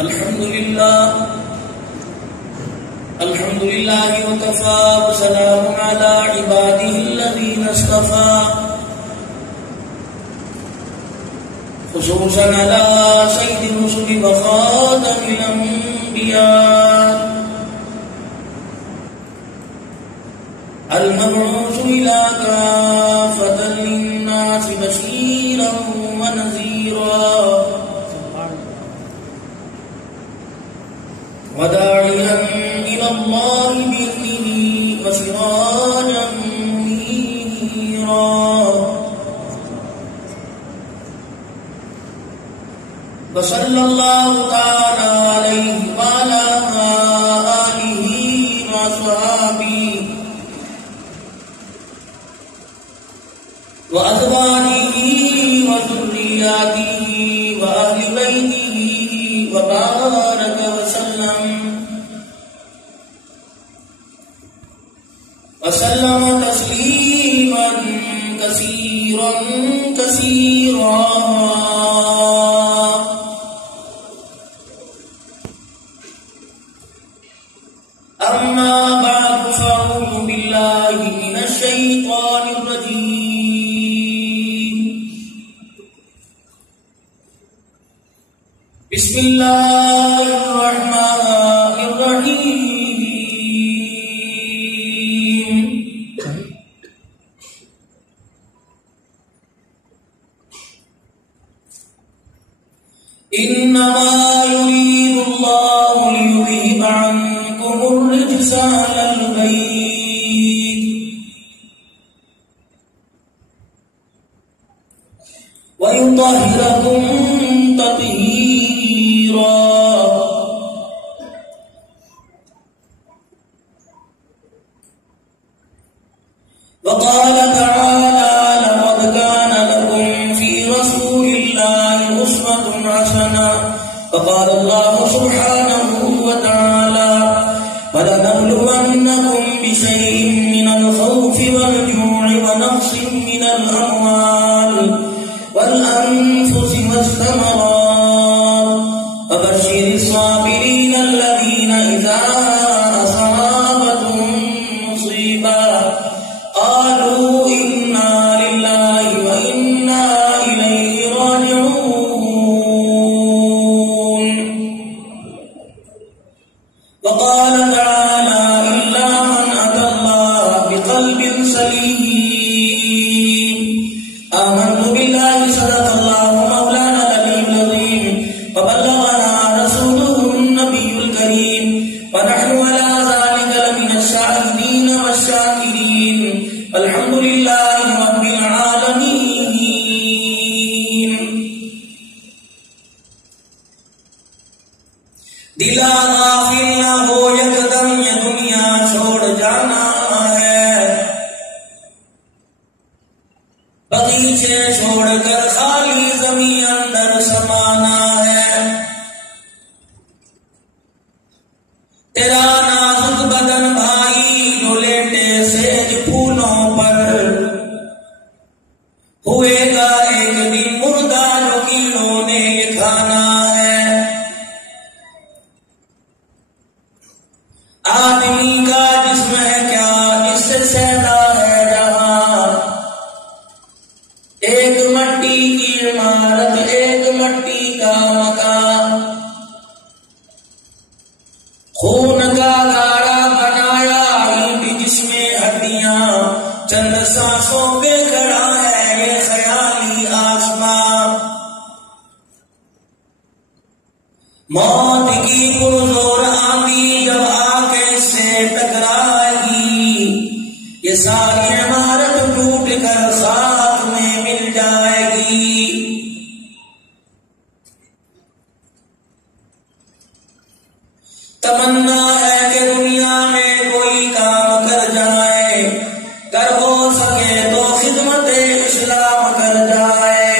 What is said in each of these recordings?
الحمد لله وكفى وسلام على عباده الذين اصطفى خصوصا على سيد الرسل وخاتم الأنبياء المبعوث إلى كافة للناس بشيرا ونذيرا وداعيا إلى الله بإذنه وسراجا منيرا وصلى الله تعالى عليه وعلى آله وأصحابه وأزواجه وذرياته وأهل بيته وبارك وسلم تسليما كثيرا كثيرا. أما بعد فأعوذ بالله من الشيطان الرجيم. بسم الله الرحمن الرحيم. إنما يريد الله ليذهب عنكم الرجس أهل البيت ويطهركم تطهيرا. وقال تعالى: لقد كان لكم في رسول الله أسوة حسنة. وقال الله سبحانه وتعالى: ولنبلونكم بشيء من الخوف والجوع ونقص من الأموال والأنفس والثمرات وبشر الصابرين الذين إذا أصابتهم مصيبة قالوا إنا لله وإنا إليه راجعون. وقال تعالى: إلا من أتى الله بقلب سليم. آمنت بالله صدق الله مولانا العلي العظيم وبلغنا رسوله النبي الكريم ونحن على ذلك لمن الشاهدين والشاكرين الحمد لله رب العالمين. دلا غافل نہ ہو یکدم یہ دنیا چھوڑ جانا ہے، بغیچے چھوڑ کر خالی زمین اندر سمانا ہے. تیرا نازک بدن بھائی جو لیٹے سیج پھولوں پر ہوئے گا ایک دن مردہ جو کیڑوں نے کھانا ہے. آدمی کا جسم ہے کیا جس سے سیدا ہے جہاں، ایک مٹی کی عمارت ایک مٹی کا مکان، خون کا گاڑا بنایا اینٹ جس میں ہڈیاں، چند سانسوں پہ کھڑا ہے یہ خیالی آسمان. موت کی پرزور آندھی جب آ کے اس سے ٹکرائے گی، یہ ساری عمارت ٹوٹ کر خاک میں مل جائے گی. تمنا ہے کہ دنیا میں کوئی کام کر جائے، گر ہو سکے تو خدمت اسلام کر جائے.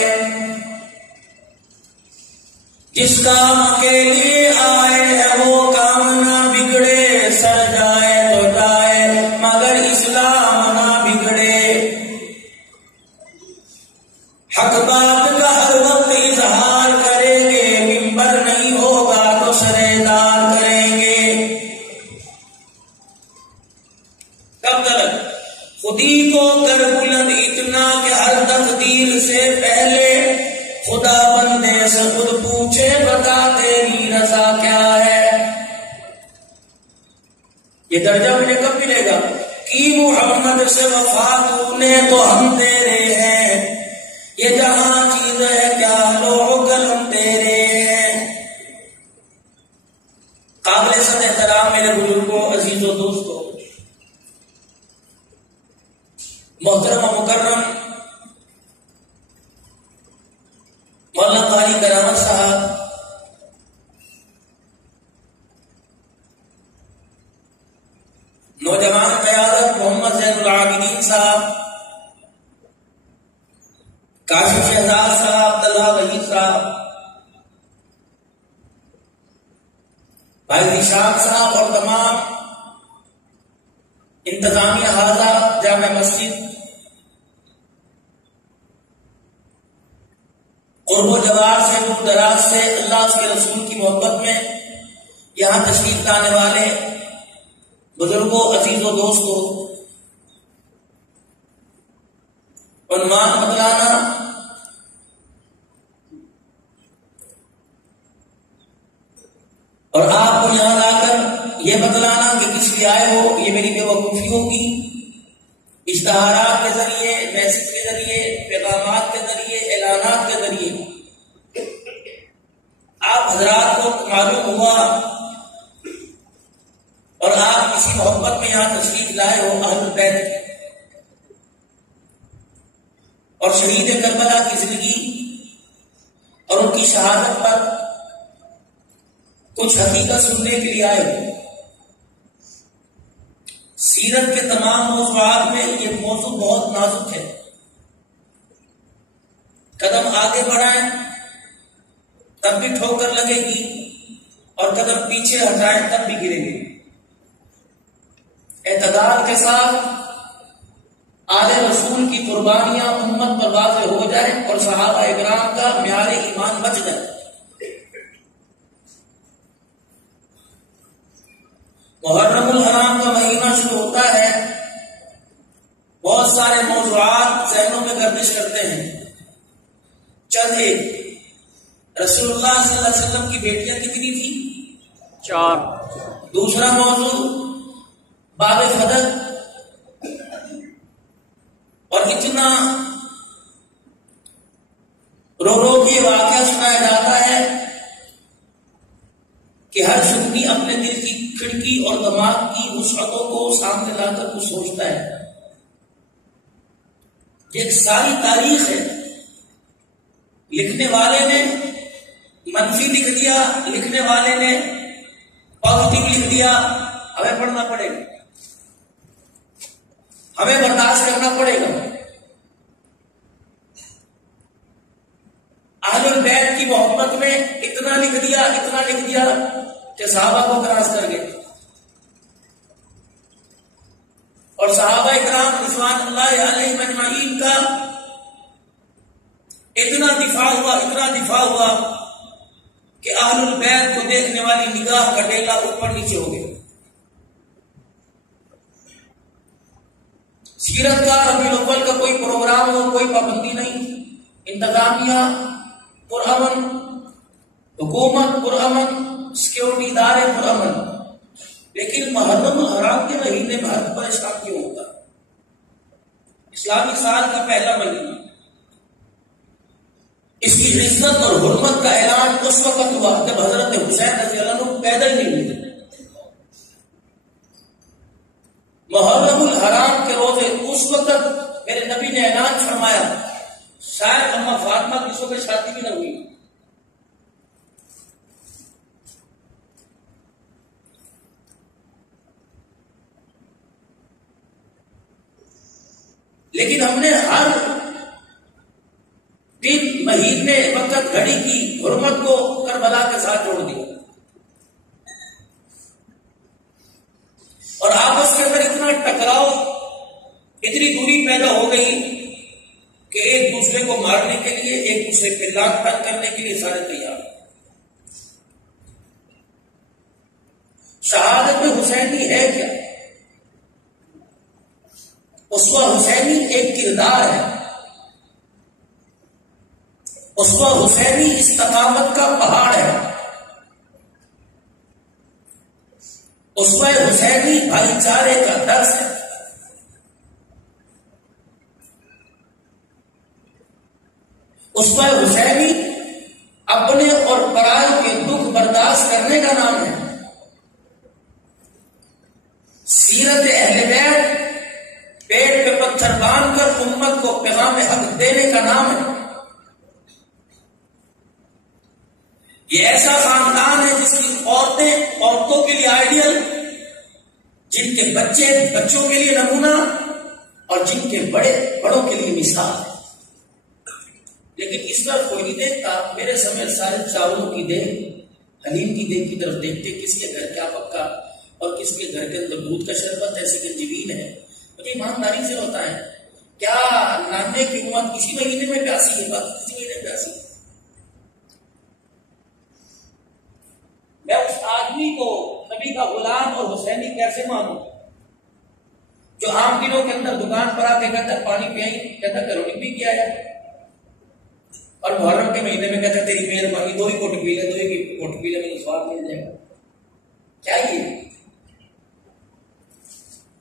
جس کام کے لیے آئے وہ کام نہ بگڑے، سر جائے تو جائے مگر اسلام نہ بگڑے. حق بات کا ہر وقت اظہار کریں گے، منبر نہیں ہوگا تو یہ درجہ مجھے کب ملے گا؟ کی محمد سے وفا تو نے تو ہم تیرے ہیں، یہ جہاں چیز ہے کیا لوح قلم تیرے ہیں۔ قابل صد احترام میرے بزرگوں، عزیزوں، دوستوں، محترم و مکرم مولانا قاری کرامت صاحب نوجوان قیادت محمد زین العابدین صاحب، کاشف شہزاد صاحب، عبداللہ وحید صاحب، بھائی ذیشان صاحب اور تمام انتظامیہ حاضہ جامع مسجد، قرب و جوار سے، دور دراز سے، اللہ اس کے رسول کی محبت میں یہاں تشریف لانے والے بزرگوں، عزیزوں، دوستوں، عنوان بتلانا اور آپ کو یہاں لا کر یہ بتلانا کہ کس لیے آئے ہو، یہ میری بے وقوفیوں کی اشتہارات کے ذریعے، میسج کے ذریعے، پیغامات کے ذریعے، اعلانات کے ذریعے آپ حضرات کو معلوم ہوا اور آپ کسی محبت میں یہاں تشریف لائے ہو اہل بیت اور شہید کربلا کی زندگی اور ان کی شہادت پر کچھ حقیقت سننے کے لیے آئے ہو۔ سیرت کے تمام موضوعات میں یہ موضوع بہت نازک ہے، قدم آگے بڑھائیں تب بھی ٹھوکر لگے گی اور قدم پیچھے ہٹائیں تب بھی گرے گی۔ اعتدال کے ساتھ آل رسول کی قربانیاں امت پر واضح ہو جائیں اور صحابہ اکرام کا معیار ایمان بچ جائے۔ محرم الحرام کا مہینہ شروع ہوتا ہے، بہت سارے موضوعات ذہنوں میں گردش کرتے ہیں۔ چند ایک، رسول اللہ صلی اللہ علیہ وسلم کی بیٹیاں کتنی تھی؟ 4۔ دوسرا موضوع باب فدق، اور اتنا رو رو کے واقعہ سنایا جاتا ہے کہ ہر سنی اپنے دل کی کھڑکی اور دماغ کی وسعتوں کو سامنے لا کر کچھ سوچتا ہے۔ یہ ایک ساری تاریخ ہے، لکھنے والے نے منفی لکھ دیا، لکھنے والے نے پازیٹو لکھ دیا، ہمیں پڑھنا پڑے گا، ہمیں برداشت کرنا پڑے گا۔ اہل البیت کی محبت میں اتنا لکھ دیا، اتنا لکھ دیا کہ صحابہ کو کراس کر گئے، اور صحابہ اکرام رضوان اللہ علیہم اجمعین کا اتنا دفاع ہوا، اتنا دفاع ہوا کہ اہل البیت کو دیکھنے والی نگاہ کا ڈیلا اوپر نیچے ہو گیا۔ سیرت کا ربیع الاول کا کوئی پروگرام ہو، کوئی پابندی نہیں، انتظامیہ پرامن، حکومت پرامن، سیکورٹی ادارے پرامن، لیکن محرم الحرام کے مہینے میں ہر پریشان کیوں ہوتا؟ اسلامی سال کا پہلا مہینہ، اس کی عزت اور حرمت کا اعلان اس وقت ہوا جب حضرت حسین رضی اللہ عنہ پیدا ہی نہیں ہوئے۔ محرم الحرام کے روزے اس وقت میرے نبی نے اعلان فرمایا، شاید اما فاطمہ کی اس وقت شادی بھی نہ ہوئی۔ لیکن ہم نے ہر دن، مہینے، وقت، گھڑی کی حرمت کو کربلا کے ساتھ جوڑ دیا، اور آپس کے اندر اتنا ٹکراؤ، اتنی دوری پیدا ہو گئی کہ ایک دوسرے کو مارنے کے لیے، ایک دوسرے پہ لات ٹک کرنے کے لیے سارے تیار۔ شہادت میں حسینی ہے کیا؟ اسوہ حسینی ایک کردار ہے، اسوہ حسینی استقامت کا پہاڑ ہے، اسوہ حسینی بھائی چارے کا درس ہے. اسوہ حسینی اپنے اور پرائے کے دکھ برداشت کرنے کا نام ہے. سیرت اہل بیت پیٹ پہ پتھر باندھ کر امت کو پیغام حق دینے کا نام ہے. یہ ایسا خاندان ہے جس کی عورتوں کے لیے آئیڈیل، جن کے بچوں کے لیے نمونہ، اور جن کے بڑوں کے لیے مثال ہے. لیکن اس طرح کوئی نہیں دیکھتا. میرے سمیت سارے چاولوں کی دیگ، حلیم کی دیگ کی طرف دیکھتے کس کے گھر کیا پکا اور کس کے گھر کے اندر دودھ کا شربت ہے، سکنجبین ہے. مجھے ایمانداری سے ہوتا ہے کیا نانے کی امت کسی مہینے میں پیاسی ہے، باقی کسی مہینے پیاسی ہے. میں اس آدمی کو نبی کا غلام اور حسینی کیسے مانوں جو عام دنوں کے اندر دکان پر آ کے کہتا ہے پانی پئیں، کہتا ہے کرونی بھی کیا ہے، اور محرم کے مہینے میں کہتا ہے تیری مہربانی 2 ہی کوٹ پی لے، 2 ہی کوٹ پی لے، مجھے سواد مل جائے گا. کیا یہ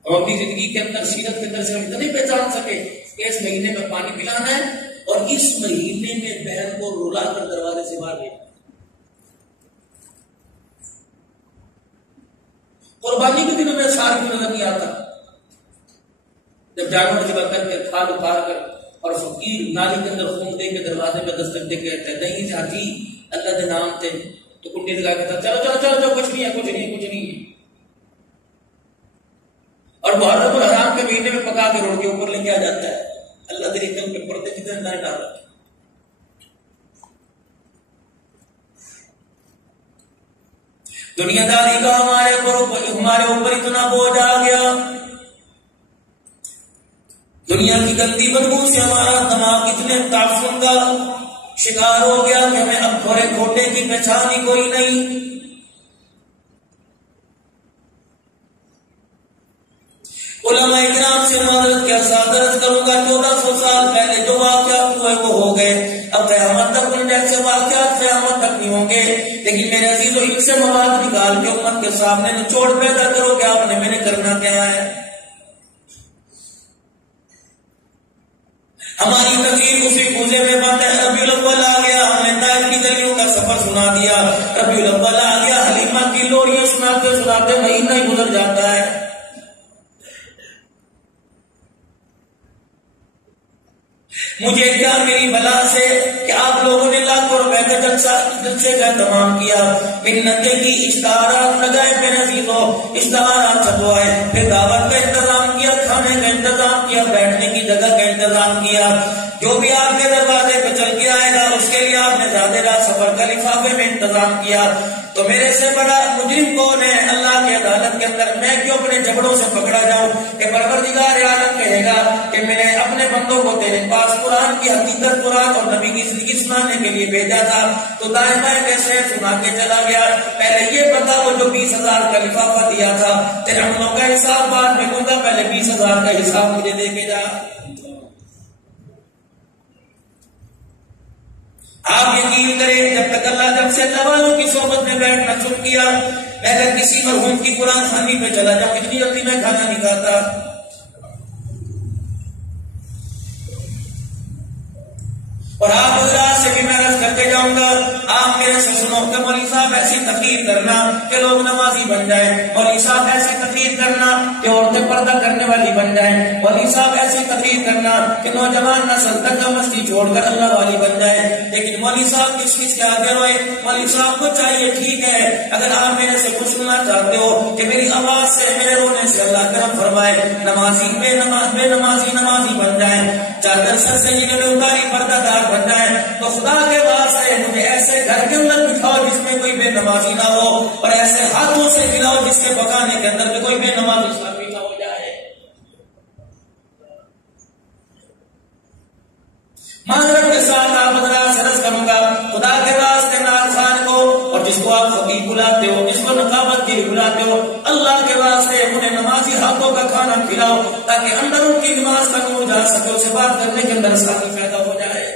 اور اپنی زندگی کے اندر سیرت کے اندر سے ہم اتنا نہیں پہچان سکے کہ اس مہینے میں پانی پلانا ہے اور اس مہینے میں بہن کو رلا کر دروازے سے باہر لے. قربانی کے دنوں میں سار بھی نظر نہیں آتا جب جانور ذبح کر کے کھال اتار کر اور فقیر نالی کے اندر خون دے کے دروازے پہ دستک دے کے کہتا ہے نہیں جاتی اللہ کے نام تے تو کنڈی لگا کے کہتا چلو چلو چلو کچھ نہیں ہے کچھ نہیں کچھ نہیں ہے. اور محرم الحرام کے مہینے میں پکا کے روڑ کے اوپر لے کے آ جاتا ہے. اللہ تیرے دل پہ پردے کتنے نہ ڈال رکھے. دنیا داری کا ہمارے اوپر اتنا بوجھ آ گیا، دنیا کی گندی بدبو سے ہمارا دماغ اتنے تعفن کا شکار ہو گیا کہ ہمیں اب تھوڑے کھوٹے کی پہچان ہی کوئی نہیں. علماء اکرام سے معذرت کے ساتھ عرض کروں گا 1400 سال پہلے جو واقعات ہوئے وہ ہو گئے. اب قیامت تک ان جیسے واقعات قیامت تک نہیں ہوں گے. لیکن میرے عزیزوں ان سے مواد نکال کے امت کے سامنے نچوڑ پیدا کرو کہ آپ نے میں نے کرنا کیا ہے. ہماری تقریر اسی کوزے میں بند ہے. ربیع الاول آ گیا، ہم نے طائف کی گلیوں کا سفر سنا دیا. ربیع الاول آ گیا، حلیمہ کی لوریاں سناتے سناتے مہینہ ہی گزر جاتا ہے. مجھے کیا میری بلا سے کہ آپ لوگوں نے لاکھوں روپے کا جلسے کا اہتمام کیا، منتیں کی، اشتہارات لگائے، بے نظیروں اشتہارات چھپوائے، پھر دعوت کا انتظام کیا، کھانے کا انتظام کیا، بیٹھنے کی جگہ کا انتظام کیا. جو بھی آپ کے دروازے پہ چل کے آئے گا اس کے لیے آپ نے زیادہ رات سفر کا لفافے میں انتظام کیا. تو میرے سے بڑا مجرم کون ہے اللہ کی عدالت کے اندر؟ میں کیوں اپنے جبڑوں سے پکڑا جاؤں کہ پروردگار عالم کہے گا کہ میں نے اپنے بندوں کو تیرے پاس قرآن کی حقیقت قرآن اور نبی کی زندگی سنانے کے لیے بھیجا تھا تو دائیں بائیں کیسے سنا کے چلا گیا. پہلے یہ بتا وہ جو 20,000 کا لفافہ دیا تھا تیرے عملوں کا حساب بعد میں دوں گا، پہلے 20,000 کا حساب مجھے دے کے جا. آپ یقین کریں جب تک جب سے اللہ والوں کی صحبت میں بیٹھنا چھوڑ کیا، میں اگر کسی مرحوم کی قرآن خوانی پہ چلا جاؤں اتنی جلدی میں کھانا نہیں کھاتا. اور آپ حضرات سے بھی میں عرض کرتے جاؤں گا، آپ میرے سے سنو کہ مولوی صاحب ایسی تقریر کرنا کہ لوگ نمازی بن جائیں، مولوی صاحب ایسی تقریر کرنا کہ عورتیں پردہ کرنے والی بن جائیں، مولوی صاحب ایسی تقریر کرنا کہ نوجوان نسل تک مستی چھوڑ کر اللہ والی بن جائے. لیکن مولوی صاحب کس کے آگے روئے؟ مولوی صاحب کو چاہیے ٹھیک ہے اگر آپ میرے سے کچھ سننا چاہتے ہو کہ میری آواز سے میرے رونے سے اللہ کرم فرمائے، نمازی بے نمازی بن جائیں، چادر سر سے جنہیں اتاری پردہ دار بن جائے، تو خدا کے واسطے مجھے ایسے گھر کے اندر بٹھاؤ جس میں کوئی بے نمازی نہ ہو، اور ایسے ہاتھوں سے کھلاؤ جس کے پکانے کے اندر بھی کوئی بے نمازی شامل نہ ہو جائے. معذرت کے ساتھ آپ حضرات سے عرض کروں گا خدا کے واسطے ناز خان کو اور جس کو آپ فقیر بلاتے ہو، جس کو نقابت گیر بلاتے ہو، اللہ کے واسطے انہیں نمازی ہاتھوں کا کھانا کھلاؤ تاکہ اندر ان کی نماز کا نور جا سکے، اسے بات کرنے کے اندر آسانی پیدا ہو جائے.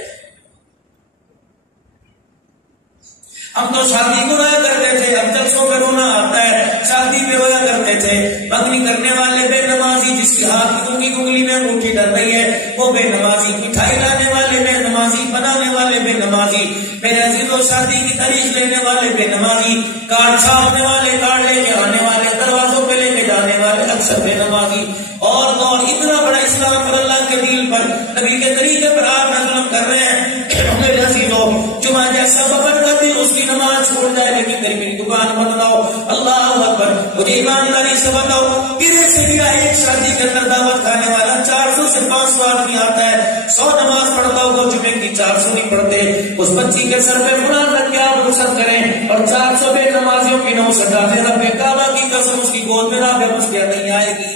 ہم تو شادی کو رویا کرتے تھے، اب جلسوں پہ رونا آتا ہے، شادی پہ رویا کرتے تھے۔ منگنی کرنے والے بے نمازی، جس کی ہاتھ کی انگلی میں انگوٹھی ڈل رہی ہے وہ بے نمازی، مٹھائی لانے والے بے نمازی، بنانے والے بے نمازی، میرے عزیزوں شادی کی تاریخ لینے والے بے نمازی، کارڈ چھاپنے والے، کارڈ لے کے آنے والے، دروازوں پہ لے کے جانے والے اکثر بے نمازی۔ اور اتنا بڑا اسلام پر، اللہ کے دین پر، نبی کے طریقے پر آپ ظلم کر رہے ہیں۔ میرے عزیزوں جمعہ جیسا وقت کا دن اس کی نماز چھوڑ جائے لیکن میری میری دکان مت لاؤ۔ اللہ اکبر، مجھے ایمانداری سے بتاؤ، گرے سے گرا ایک شادی کے اندر دعوت کھانے والا 400 سے 500 آدمی آتا ہے، 100 نماز پڑھتا ہوگا، جمعے کی 400 نہیں پڑھتے، اس بچی کے سر پہ قرآن رکھ کے آپ رخصت کریں اور 400 بے نمازیوں کی نوسط ڈالے، رب کعبہ کی قسم اس کی گود میں لا کے مسکیا نہیں آئے گی۔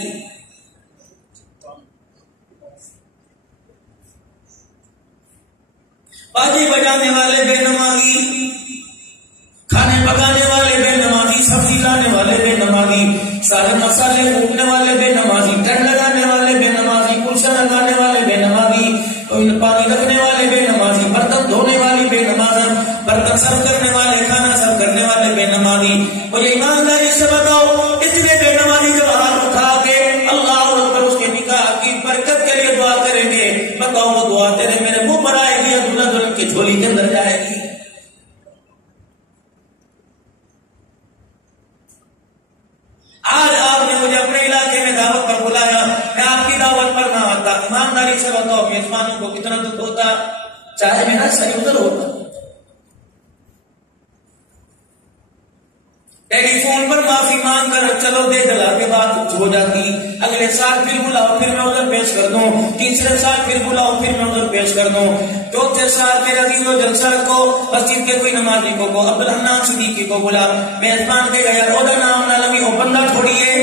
باجی بجانے والے بے نمازی، کھانے پکانے والے بے نمازی، سبزی لانے والے بے نمازی، سارے مسالے کوٹنے والے بے نمازی، ٹنڈ لگانے والے بے نمازی، کلشا لگانے والے بے نمازی، پانی رکھنے والے بے نمازی، برتن دھونے والی بے نمازن، برتن سرو کرنے والے، کھانا سرو کرنے والے بے نمازی۔ مجھے ایمانداری سے بتاؤ، اتنے بے نمازی جب ہاتھ اٹھا کے اللہ اکبر اس کے نکاح کی برکت کے لیے دعا کریں گے، بتاؤ وہ دعا تیرے میرے منہ پر آئے گی یا دلہا دلہن کی جھولی کے اندر جائے گی؟ آج آپ نے مجھے اپنے علاقے میں دعوت پر بلایا، میں آپ کی دعوت پر نہ آتا، ایمانداری سے بتاؤ میزبانوں کو کتنا دکھ ہوتا، چاہے میرا سر ادھر ہوتا۔ ٹیلی فون پر معافی مانگ کر چلو دے دلا کے بات ہو جاتی، اگلے سال پھر بلاؤ پھر میں ادھر پیش کر دوں، تیسرے سال پھر بلاؤ پھر میں ادھر پیش کر دوں، چوتھے سال کے عزیزوں جلسہ رکھو، مسجد کے کوئی نمازی کو عبدالرحمن صدیقی کو بلا، میزبان کے گیا ادھر نام نالمی ہو، بندہ چھوڑیے،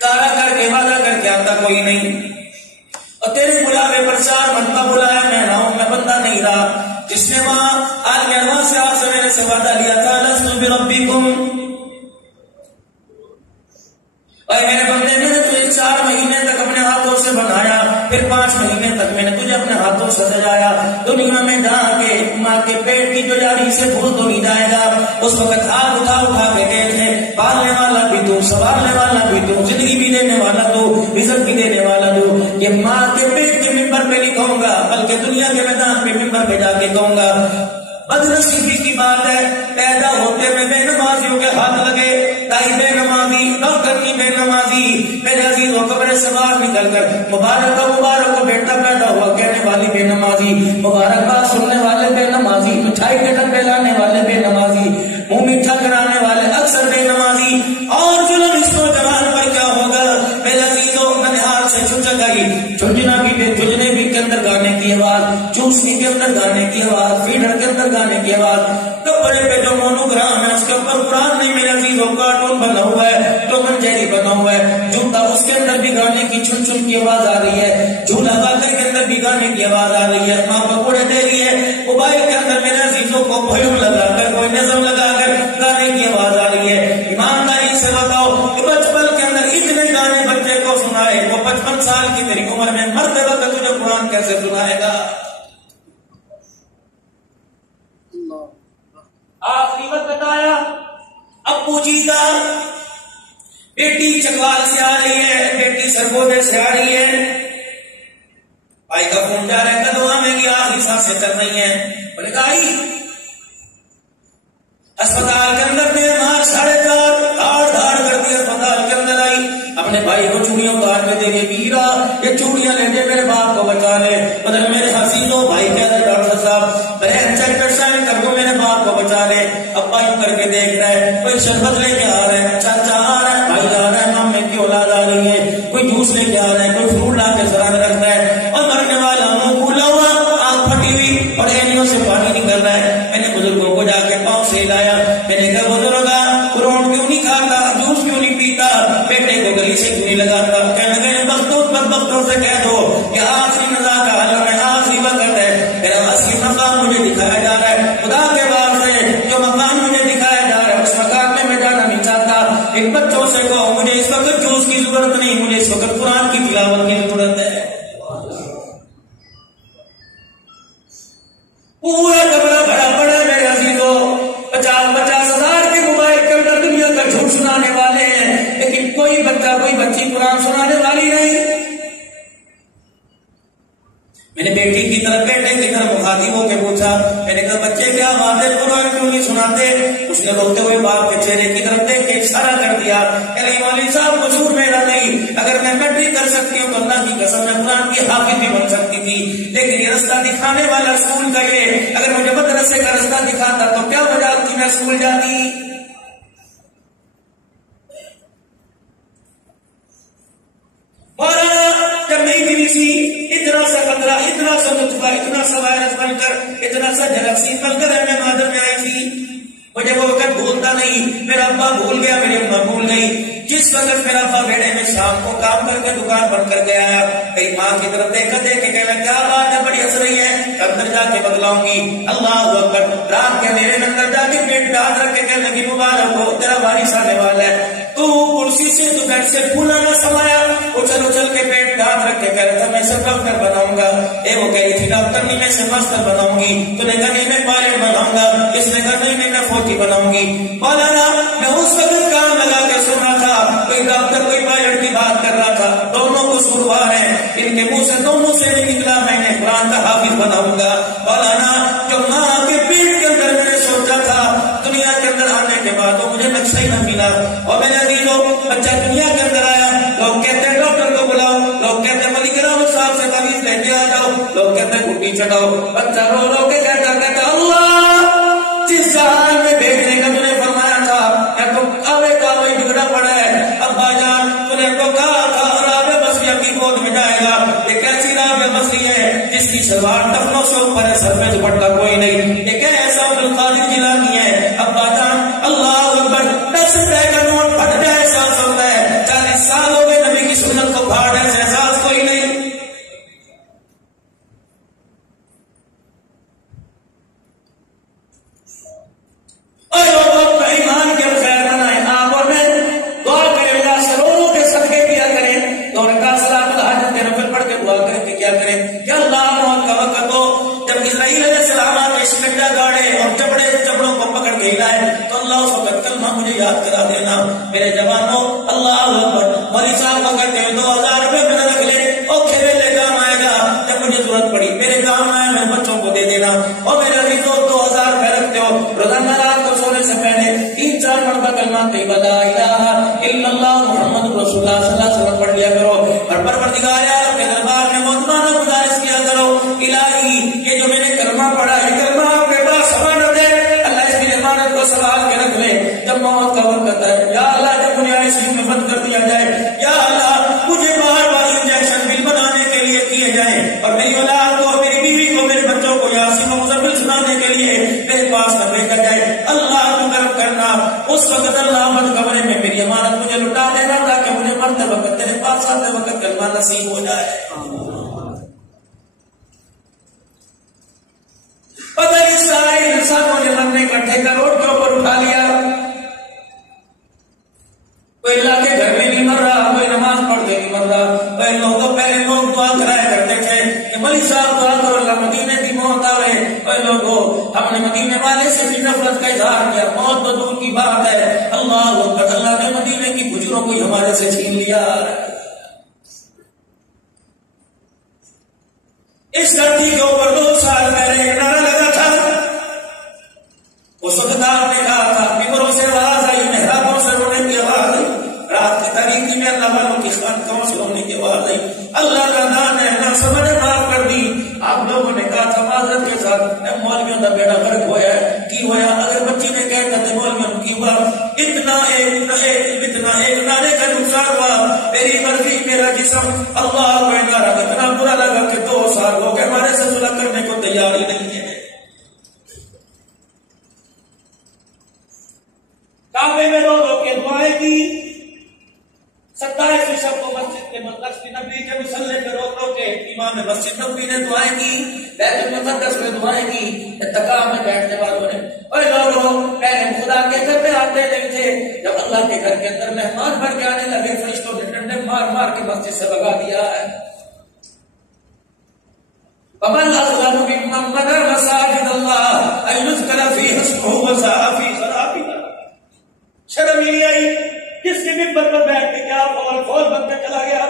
کارا کر کے وعدہ کر کے آتا کوئی نہیں، اور تیرے بلاوے پر 4 مرتبہ بلایا، میں رہا ہوں، میں بندہ نہیں رہا، جس نے وہاں آج میں سے آپ سے میرے سے وعدہ لیا تھا لست بربکم، اور میرے بندے میں نے تجھے 4 مہینے تک اپنے ہاتھوں سے بنایا، پھر 5 مہینے تک میں نے تجھے اپنے ہاتھوں سے سجایا، دنیا میں جا کے ماں کے پیٹ کی جو جاری سے بھول تو نہیں جائے گا، اس وقت ہاتھ اٹھا اٹھا کے دیکھے، پالنے والا بھی تو، سنبھالنے والا بھی تو، زندگی بھی دینے والا تو، رزق بھی دینے والا تو، یہ ماں کے پیٹ کے ممبر پہ نہیں کہوں گا بلکہ دنیا کے میدان پہ ممبر پہ جا کے کہوں گا۔ بدنصیبی کی بات ہے، پیدا ہوتے میں بے نمازیوں کے ہاتھ لگے، دائی بے نمازی، ڈاکٹر کی بے نمازی، میرے عزیزوں قبر سے باہر نکل کر مبارک بیٹا پیدا ہوا کہنے والی بے نمازی، مبارکباد سننے والے بے نمازی، مٹھائی کے ڈبے لانے والے بے نمازی، منہ میٹھا کرانے والے اکثر بے نمازی، اور ظلم اس کو جوان پر کیا ہوگا؟ میرے عزیزوں میں نے ہاتھ سے چھنچا گئی، جھنجنا بھی جھنجنے بھی کے اندر گانے کی آواز، چوسنی کے اندر گانے کی آواز، فیڈر کے اندر گانے کی آواز، کپڑے پہ جو مونوگرام ہے اس کے اوپر قرآن نہیں، میرے عزیزوں کارٹون بنا ہوا ہے، ٹوم اینڈ جیری بنا ہوا ہے، جوتا اس کے اندر بھی گانے کی چھن چھن کی آواز آ رہی ہے، جھولا باغر کے اندر بھی گانے کی آواز آ رہی ہے، ماں پکوڑے دے رہی ہے، موبائل کے اندر میرے عزیزوں کو بھیڑ لگا کر کوئی نظم لگا کر گانے کی آواز آ رہی ہے۔ ایمانداری سے بتاؤ کہ بچپن کے اندر اتنے گانے بچے کو سنائے، وہ 55 سال کی میری عمر میں مرتے وقت تجھے قرآن کیسے سنائے گا؟ آخری وقت بتایا ابو جی کا، بیٹی چکوال سے آ رہی ہے، بیٹی سرگودے سے آ رہی ہے، بھائی کا فون جا رہا ہے، کدوا میں گیا، آخری سانسیں چل رہی ہیں، بولے آئی اسپتال کے اندر نے مار 4.5 دھاڑ کر دی، اسپتال کے اندر آئی، اپنے بھائی کو چوڑیوں کاٹ کے دے گی، گیرا یہ چوڑیاں لے دے میرے باپ کو بچا لے، مطلب میرے حسینوں بھائی کہہ رہے ڈاکٹر صاحب بہن چیک سائن کر دو میرے باپ کو بچا لے، ابا یوں کر کے دیکھ رہا ہے، کوئی شربت لے کے آ رہے ہیں، چاچا آ رہا ہے، بھائی آ رہا ہے، مامے کی اولاد آ رہی ہے، کوئی جوس لے کے آ رہا ہے، کوئی فروٹ لا کے سرا میں رکھتا ہے، اور مرنے والا منہ پھولا ہوا، آنکھ پھٹی ہوئی اور اینیوں سے پانی نکل رہا ہے۔ میں نے بزرگوں کو جا کے پاؤں سے لایا، میں نے کہا بزرگا فروٹ کیوں نہیں کھاتا، جوس کیوں نہیں پیتا، بیٹے کو گلی سے کیوں نہیں لگاتا؟ کہنے لگے بدبختوں سے کہہ دو کہ آخری نزا کا عالم ہے، آخری وقت ہے، میرا اصلی مقام مجھے دکھایا جا رہا ہے، خدا کے واسطے جو مقام مجھے دکھایا جا رہا ہے اس مقام میں جانا نہیں چاہتا۔ ان بچوں سے کہو مجھے اس وقت جوس کی ضرورت نہیں، مجھے اس وقت قرآن کی تلاوت کوئی سناتے. اس نے روتے ہوئے باپ کے چہرے کی طرف دیکھ کے اشارہ کر دیا کہ نہیں مولوی صاحب قصور میرا نہیں, اگر میں میٹرک کر سکتی ہوں تو اللہ کی قسم میں قرآن کی حافظ بھی بن سکتی تھی, لیکن یہ رستہ دکھانے والا اسکول کا یہ, اگر مجھے مدرسے کا رستہ دکھاتا تو کیا وجہ تھی میں اسکول جاتی. جب نہیں ملی سی اتنا سا قطرہ, اتنا سا نطفہ, اتنا سا وائرس بن کر, اتنا سا جراثیم بن کر میں مادر میں آئی تھی. مجھے وہ وقت بھولتا نہیں, میرا ابا بھول گیا, میری اماں بھول گئی. جس وقت میرا ابا بیڑے میں شام کو کام کر کے دکان بند کر کے آیا, کئی ماں کی طرف دیکھ کے کہنے لگا کیا بات ہے بڑی ہنس رہی ہے, اندر جا کے بتلاؤں گی. اللہ اکبر. رات کے اندھیرے میں اندر جا کے پیٹ ڈال رکھ کے کہنے لگی مبارک ہو تیرا وارث آنے والا ہے. تو کرسی سے تو بیٹھ سے پھولا نہ سمایا, اچھل اچھل کے پیٹ ڈال رکھ کے کہہ رہا تھا میں سے ڈاکٹر بناؤں گا. وہ کہہ رہی تھی ڈاکٹر نہیں میں سے ماسٹر بناؤں گی. تو نے کہا نہیں میں پائلٹ بناؤں گا. اس نے کہا نہیں میں فوجی بناؤں گی. مولانا میں اس وقت کام لگا کے سن رہا تھا, کوئی ڈاکٹر کوئی پائلٹ کی بات کر رہا تھا. دونوں کو قصوروار ہیں, ان کے منہ سے دونوں سے نہیں نکلا میں نے قرآن کا حافظ بناؤں گا. مولانا جو ماں کے پیٹ کے اندر میں نے سوچا تھا دنیا کے اندر آنے کے بعد مجھے نقشہ ہی نہ ملا. اور میں نے بچہ دنیا کے اندر آیا, لوگ کہتے ہیں ڈاکٹر کو بلاؤ, لوگ کہتے ہیں ملک رام صاحب سے تعویذ لے کے آ جاؤ, لوگ کہتے ہیں گھٹی چڑھاؤ. بچہ رو رو کے کہتا اللہ جس جہان میں بھیجنے کا تو نے فرمایا تھا یا تو کعبے کا کوئی بگڑا پڑا ہے. ابا جان تو نے تو کہا تھا رابع بصری کی گود میں جائے گا. یہ کیسی رابع بصری ہے جس کی شلوار ٹخنوں سے اوپر ہے, سر میں دوپٹہ کوئی نہیں. یہ کیا ایسا عبد القادر جیلانی ہے. ابا جان اللہ اکبر, 10 روپے کا نوٹ پھٹ جائے احساس ہوتا ہے. 40 سال ہو گئے نبی کی سنت کو پھاڑ ایسا احساس کوئی نہیں. اور ایمان کے خیر بنائیں, آپ اور میں دعا کریں, اللہ سے رو رو کے صدقے کیا کریں. تو رکعت صلاۃ الحاجت کے نفل پڑھ کے دعا کریں کہ کیا کریں کہ اللہ موت کا وقت ہو جب اسرائیل علیہ السلام آ کے شکڑا گاڑے اور چپڑوں کو پکڑ کے ہلائے تو اللہ اس وقت کلمہ مجھے یاد کرا دینا. میرے جوانوں اللہ اکبر. مولوی صاحب کو کہتے ہیں 2000 روپے میں رکھ لے, اور کھیلے لے کام آئے گا جب مجھے ضرورت پڑی, میرے کام آیا میں بچوں کو دے دینا. اور میرے عزیزوں 2000 روپے رکھتے ہو, روزانہ رات کو سونے سے پہلے 3-4 مرتبہ کلمہ طیبہ لا الہ الا اللہ محمد رسول اللہ صلی اللہ علیہ وسلم پڑھ لیا کرو. اور پروردگار کے دربار میں مولانا گزارش کیا کرو الہی یہ جو میں نے کلمہ پڑھا ہے کلمہ آپ کے پاس امانت ہے, اللہ اس کی امانت کو سنبھال کے رکھ لے. جب موت کا وقت ہے یا اللہ جب مجھے آئی میں بند کر دیا جائے, یا اللہ مجھے بار انجیکشن بل بنانے کے لیے کیے جائیں, اور میری اولاد کو, میری بیوی کو, میرے بچوں کو یاسین و مزمل سنانے کے لیے میرے پاس نہ بھیجا جائے. اللہ تو کرم کرنا اس وقت اللہ مت قبرے میں میری امانت مجھے لٹا دینا تاکہ مجھے مرتے وقت تیرے پاس آتے وقت کلمہ نصیب ہو جائے. اگر اس سارے انسانوں نے مرنے اکٹھے کا روڈ کے اوپر اٹھا لیا, کوئی اللہ کے گھر میں نہیں مر رہا, کوئی نماز پڑھ کے نہیں مر رہا. پہلے لوگ دعا کرایا کرتے تھے کہ مولوی صاحب دعا کرو اللہ مدینے کی موت آوے. پہلے لوگوں ہم نے مدینے والے سے بھی نفرت کا اظہار کیا, موت تو دور کی بات ہے. اللہ اکبر, اللہ نے مدینے کی بجروں کو ہمارے سے چھین لیا. اس دھرتی کے اوپر 2 سال پہلے ایک نعرہ لگا تھا, اس وقت آپ نے کہا تھا ممبروں سے آواز آئی, محرابوں سے رونے کی آواز آئی, رات کی تاریکی میں اللہ والوں کی خانقاہوں سے رونے کی آواز آئی. اللہ کا نام ہے نہ سمجھ معاف کر دی. آپ لوگوں نے کہا تھا معذرت کے ساتھ مولویوں کا بیڑا غرق ہوا ہے کی ہوا, اگر بچی نے کہتا تھا مولویوں کی ہوا, اتنا ایک نعرے کا نقصان ہوا, میری مرضی میرا جسم. اللہ کو نعرہ اتنا برا لگا کہ 2 سال ہو گئے ہمارے سے صلح کرنے کو تیار ہی نہیں ہے. کعبے میں رو کے دعائیں کی, 27 شب کو مسجد کے مسجد نبی کے مصلی پہ رو کے امام مسجد نبی نے دعائیں کی, بیت المقدس میں دعائیں کی, اتقاء میں بیٹھنے والوں نے. اور لوگوں پہلے خدا کے گھر میں آتے نہیں تھے, جب اللہ کے گھر کے اندر مہمان بھر کے آنے لگے فرشتوں نے ڈنڈے مار مار کے مسجد سے بھگا دیا ہے. ومن اظلم ممن منع مساجد اللہ ان یذکر فیہا اسمہ وسعی فی خرابها. شرم نہیں آئی جس کے منبر پر بیٹھ کے کیا فول بن کے چلا گیا,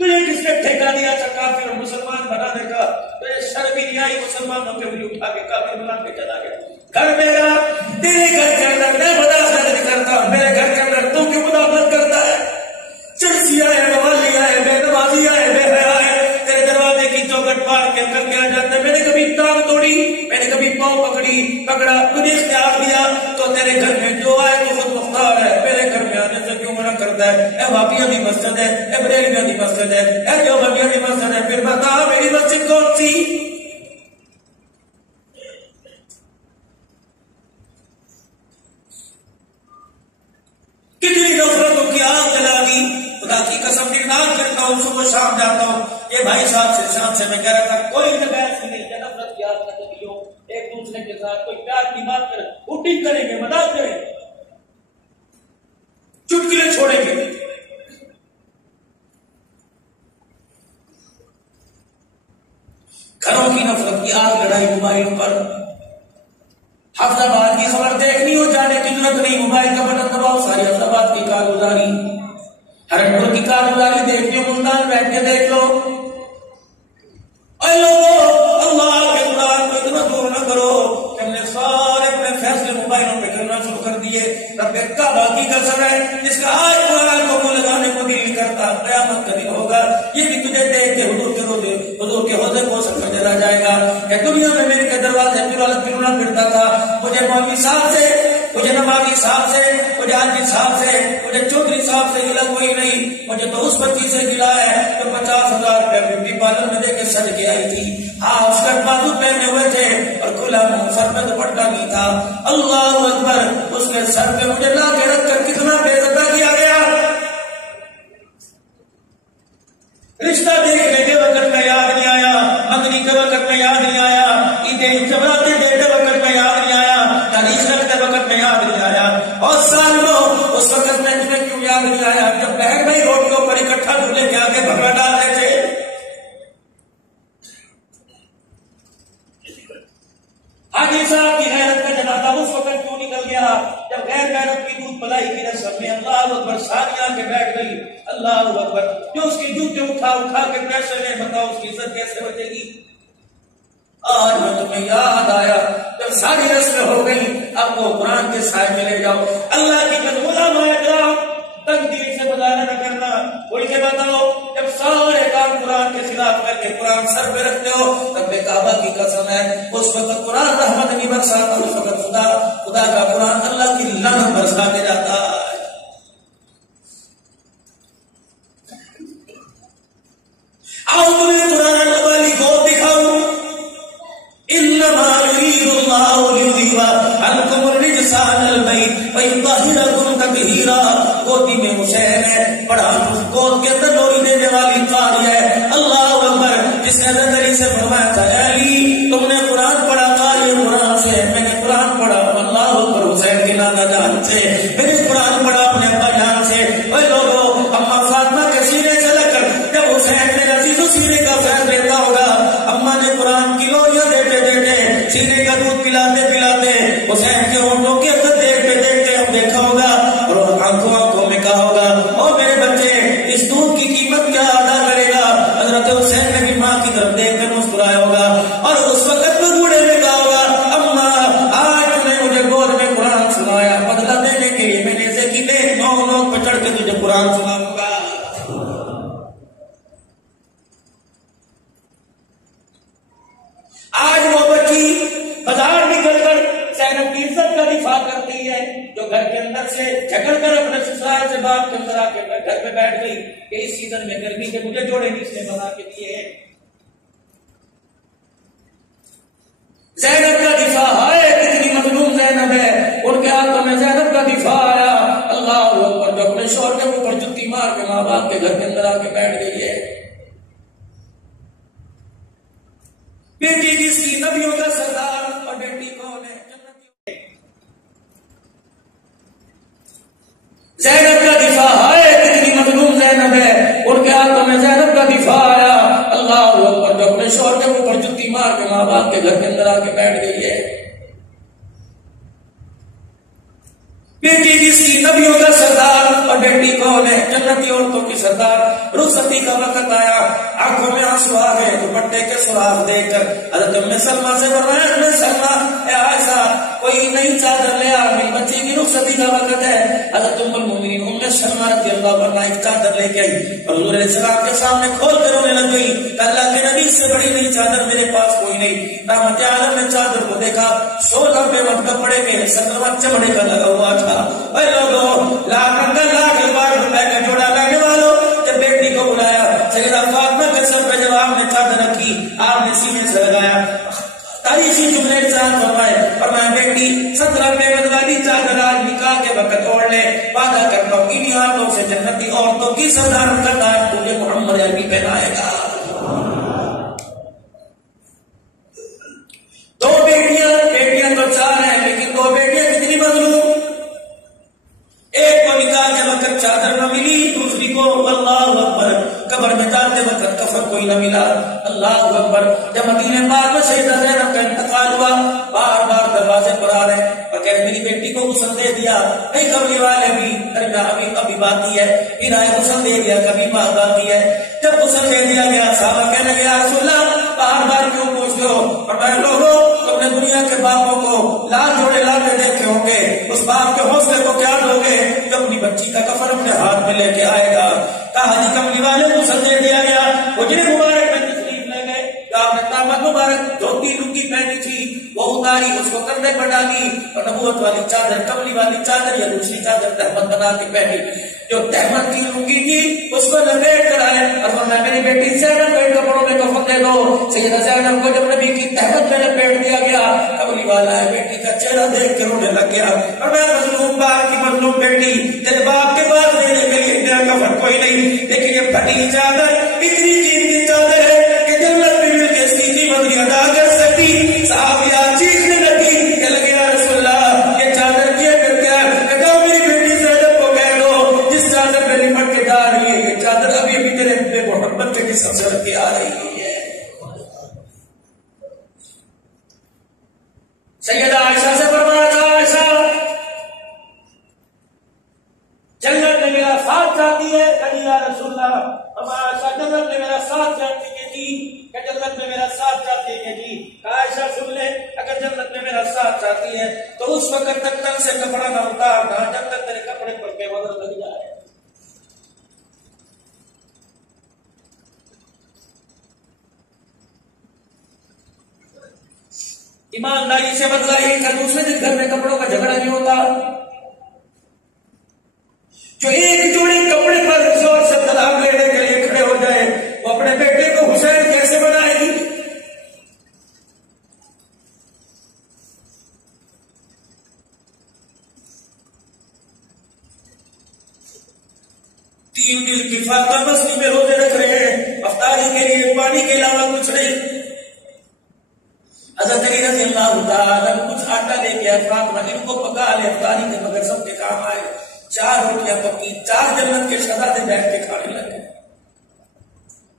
تو یہ کس نے ٹھیکہ دیا تھا کافر مسلمان بنانے کا, تو یہ شرم ہی نہیں آئی مسلمانوں کے بھی اٹھا کے کافر بنا کے چلا گھر میرا، تیرے گھر کے اندر میں مداخلت نہیں کرتا، میرے گھر کے اندر تو کیوں مداخلت کرتا ہے؟ چرسی آئے، موالی آئے، بے نمازی آئے، بے حیا آئے، تیرے دروازے کی چوکھٹ پاڑ کے کر کے آ جاتا ہے. میں نے کبھی ٹانگ توڑی، میں نے کبھی پاؤں پکڑا، تجھے اختیار دیا تو تیرے گھر میں جو آئے تو خود مختار ہے. میرے گھر میں آنے سے کیوں منع کرتا ہے؟ اے واقعہ بھی مسجد ہے، اے بریلویہ بھی مسجد ہے، اے دیوبندیہ بھی مسجد ہے، پھر بتا میری مسجد کون سی؟ کتنی نفرتوں کی آگ جلا دی. خدا کی قسم کی ناک کرتا ہوں، صبح شام جاتا ہوں. یہ بھائی صاحب سے شام سے میں کہہ رہا تھا کوئی بحث نہیں ہے، نفرت کی آگ نہ جلی ہو، ایک دوسرے کے ساتھ کوئی پیار کی بات کرے، اٹھی کریں گے، مذاق کریں گے، چٹکلے چھوڑیں گے. گھروں کی نفرت کی آگ لڑائی موبائل پر. حفظ آباد کی خبر دیکھنی ہو، جانے کی ضرورت نہیں، موبائل کا بٹن دباؤ، ساری حفظ آباد کی کارگزاری، ہرنپور کی کارگزاری دیکھتے ہو، ملتان بیٹھ کے دیکھ لو. اے لوگوں، اللہ کے قرآن کو اتنا دور نہ کرو کہ ہم نے سارے اپنے فیصلے موبائلوں پہ کرنا شروع کر دیے. رب کعبہ کی قسم ہے، جس کا آج قرآن کو منہ لگانے کو دل کرتا، قیامت کا دن ہوگا، یہ بھی تجھے دیکھ کے حضور کے حوضے کو سمجھ رہ جائے گا کہ دنیا میں میرے کے دروازے پھرنا پھرتا تھا. مجھے مولوی صاحب سے، مجھے نمازی صاحب سے، مجھے حاجی صاحب سے، مجھے چودھری صاحب سے گلا کوئی نہیں. مجھے تو اس بچی سے گلا ہے جو 50,000 روپے بیوٹی پارلر میں دے کے سج کے آئی تھی. ہاں، اس کا بازو پہنے ہوئے تھے اور کھلا منہ، سر پہ دوپٹہ نہیں تھا. اللہ اکبر، اس کے سر پہ مجھے لا کے رکھ کر کتنا بے عزت کیا گیا. رشتہ دیکھنے کے وقت میں یاد نہیں آیا، مدنی کے وقت میں یاد نہیں آیا، عید جمعراتے دیتے وقت میں یاد نہیں آیا، تاریخ رکھتے وقت میں یاد نہیں آیا. اور سالوں اس وقت میں تمہیں کیوں یاد نہیں آیا جب بہن بھائی روڈ کے اوپر اکٹھا دھلے کے آگے بھگا ڈالتے تھے. حاجی صاحب کی غیرت کا جنازہ اس وقت کیوں نکل گیا جب غیر غیرت کی دودھ پلائی کی رسم میں اللہ اکبر ساری آ کے بیٹھ گئی. اللہ اکبر، جو اس کی جوتے اٹھا کے پیسے میں، بتاؤ اس کی عزت کیسے بچے گی. آج میں تمہیں یاد آیا جب ساری رسمیں ہو گئی، اب وہ قرآن کے سائے میں لے جاؤ. اللہ کی قسم علماء کرام تنگ دل سے مظاہرہ نہ کرنا. کوئی کے بتاؤ جب سارے کام قرآن کے خلاف کر کے قرآن سر پہ رکھتے ہو، تب بے کعبہ کی قسم ہے اس وقت قرآن رحمت نہیں برساتا، اس وقت خدا کا قرآن اللہ کی لعنت برساتے جاتا. آؤ تمہیں قرآن والی کو دکھاؤں. انما يريد الله ليذهب عنكم الرجس اهل البيت ويطهركم تطهيرا. گودی میں حسین ہے، بڑا گود کے اندر لوری دینے والی قاری ہے. اللہ اکبر، جس نے حضرت علی سے فرمایا تھا علی تم نے قرآن پڑھا، قاری قرآن سے، میں نے قرآن پڑھا اللہ اکبر حسین کے نانا جان سے، میں نے قرآن پڑھا اپنے ابا جان سے. اے لوگوں، اما فاطمہ کے سینے سے لگ کر جب حسین نے عزیز و سینے کا فیض دیتا ہوگا، اما نے قرآن کی لوریاں دیتے دیتے، سینے کا دودھ پلاتے پلاتے حسین کے ہونٹوں کے اندر دیکھتے دیکھتے اب دیکھا ہوگا اور آنکھوں میں کہا ہوگا اور میرے بچے اس دودھ کی قیمت کیا ادا کرے گا. حضرت حسین نے بھی ماں کی طرف دیکھ کر مسکرایا ہوگا اور اس وقت میں بوڑھے میں کہا ہوگا اما آج تم نے مجھے گود میں قرآن سنایا، بدلہ دینے کے لیے میں نے ایسے کی دیکھ نو پہ چڑھ کے تجھے قرآن سناؤں گا. آج وہ بچی بازار نکل کر زینب کی عزت کا دفاع کرتی ہے جو گھر کے اندر سے جھگڑ کر اپنے سسرال سے باپ کے اندر آ کے گھر پہ بیٹھ گئی کہ اس سیزن میں گرمی کے مجھے جوڑے نہیں اس نے بنا کے دیے ہیں. زینب کا دفاع ہے، کتنی مظلوم زینب ہے، ان کے ہاتھوں میں زینب کا دفاع آیا. اللہ اکبر، جو اپنے شوہر کے اوپر جتی مار کے ماں باپ کے گھر کے اندر آ کے بیٹھ گئی ہے. بیٹی جس کی نبیوں کا سردار اور بیٹی کون ہے؟ زینب کا دفاع ہے، کتنی مظلوم زینب ہے، ان کے ہاتھوں میں زینب کا دفاع آیا. اللہ اکبر، جو اپنے شوہر کے اوپر جتی مار کے ماں باپ کے گھر کے اندر آ کے بیٹھ گئی ہے. بیٹی جس کی نبیوں کا سردار اور بیٹی کون ہے؟ جنتی عورتوں کی سردار. رخصتی کا وقت آیا, آنکھوں میں آنسو آ گئے, دوپٹے کے سراغ دیکھ کر حضرت ام سلمہ سے فرمایا, ام سلمہ اے عائشہ کوئی نئی چادر لے آ, میری بچی کی رخصتی کا وقت ہے. حضرت ام المؤمنین ام سلمہ رضی اللہ عنہا ایک چادر لے کے آئی اور حضور علیہ السلام کے سامنے کھول کر رونے لگ گئی. اللہ کے نبی سے بڑی نئی چادر میرے پاس کوئی نہیں. رحمت عالم نے چادر کو دیکھا, 16 پیمنٹ کپڑے کے 17 چمڑے کا لگا ہوا تھا. اے لوگوں, لاکھ روپے کا جوڑا لانے والوں, جب بیٹی کو بلایا سیدہ فاطمہ کے سر پہ جب آپ نے چادر رکھی, آپ نے سینے سے لگایا, تاریخی جملے انسان فرمایا بیٹی 17 پیمنٹ والی چادر آج نکاح کے وقت اوڑھ لے, وعدہ کرتا ہوں انہی ہاتھوں سے جنتی عورتوں کی سردار کا تاج تجھے محمد عربی پہنائے گا. دو بیٹیاں تو 4 ہیں, لیکن 2 بیٹیاں کتنی مظلوم. ایک کو نکاح کے وقت چادر نہ ملی, دوسری کو اللہ اکبر قبر میں جاتے وقت کفن کوئی نہ ملا. اللہ اکبر. جب مدینے پاک میں سیدہ زینب کا انتقال ہوا, بار بار دروازے پر آ رہے اور کہہ میری بیٹی کو غسل دے دیا, نہیں قبری والے بھی ابھی باقی ہے, پھر آئے غسل دے دیا, کبھی بات باقی ہے. جب غسل دے دیا گیا, صحابہ کہنے لگے یا رسول اللہ بار بار کیوں پوچھتے ہو؟ اور میں لوگوں تم نے دنیا کے باپوں کو لال جوڑے لاتے دیکھے ہوں گے, اس باپ کے حوصلے کو کیا دو گے جو اپنی بچی کا کفن اپنے ہاتھ میں لے کے آئے گا. کہا جی کملی والے کو غسل دے دیا گیا, اجرے مبارک میں تشریف لے گئے, آپ نے دامن مبارک دھوتی لنگی پہنی تھی وہ اتاری, اس کو کندھے پر ڈالی اور نبوت والی چادر, کملی والی چادر یا دوسری چادر تہمت بنا کے پہنی. جو تہمت کی لنگی تھی اس کو لپیٹ کر آئے اور فرمایا میری بیٹی زینب کو ان کپڑوں میں کفن دے دو. سیدہ زینب کو جب نبی کی تہمت میں لپیٹ دیا گیا, کملی والا ہے بیٹی کا چہرہ دیکھ کے رونے لگ گیا. اور میں مظلوم باپ کی مظلوم بیٹی, تیرے باپ کے پاس دینے کے لیے میرا کفن کوئی نہیں, لیکن یہ پھٹی چادر اتنی قیمتی چادر ہے کہ جنت میں مل کے اس کی قیمت نہیں ادا کر سکتی. صحابیہ چیخنے لگی کہ لگے یا رسول اللہ یہ چادر کیا کر کیا, کہا میری بیٹی زینب کو کہہ دو جس چادر میں لپٹ کے جا رہی ہے یہ چادر ابھی بھی تیرے بے محبت کے جسم سے رکھ کے آ رہی ہے. سیدہ عائشہ سے فرمایا تھا عائشہ جنت میں میرا ساتھ چاہتی ہے, کہا یا رسول اللہ عائشہ جنت میں میرا ساتھ چاہتی ہے جی, کہ جنت میں میرا ساتھ چاہتی ہے جی. عائشہ سن لے, اگر جنت میں میرا ساتھ چاہتی ہے تو اس وقت تک تن سے کپڑا نہ اتارنا جب تک تیرے کپڑے پر کے وزن لگ جائے. ایمانداری سے بدلا ایک کا دوسرے دن گھر میں کپڑوں کا جھگڑا نہیں ہوتا. جو ایک جوڑی کپڑے پر زور سے طلاق لینے کے لیے کھڑے ہو جائے وہ اپنے بیٹے کو حسین کیسے بنائے گی؟ تین دل کی فاقہ مسجد میں روزے رکھ رہے ہیں, افطاری کے لیے پانی کے علاوہ کچھ نہیں. حضرت علی رضی اللہ تعالیٰ کچھ آٹا لے کے فاطمہ ان کو پکا لے افطاری کے مگر سب کے کام آئے. 4 روٹیاں پکی, 4 جنت کے شہزادے بیٹھ کے کھانے لگے,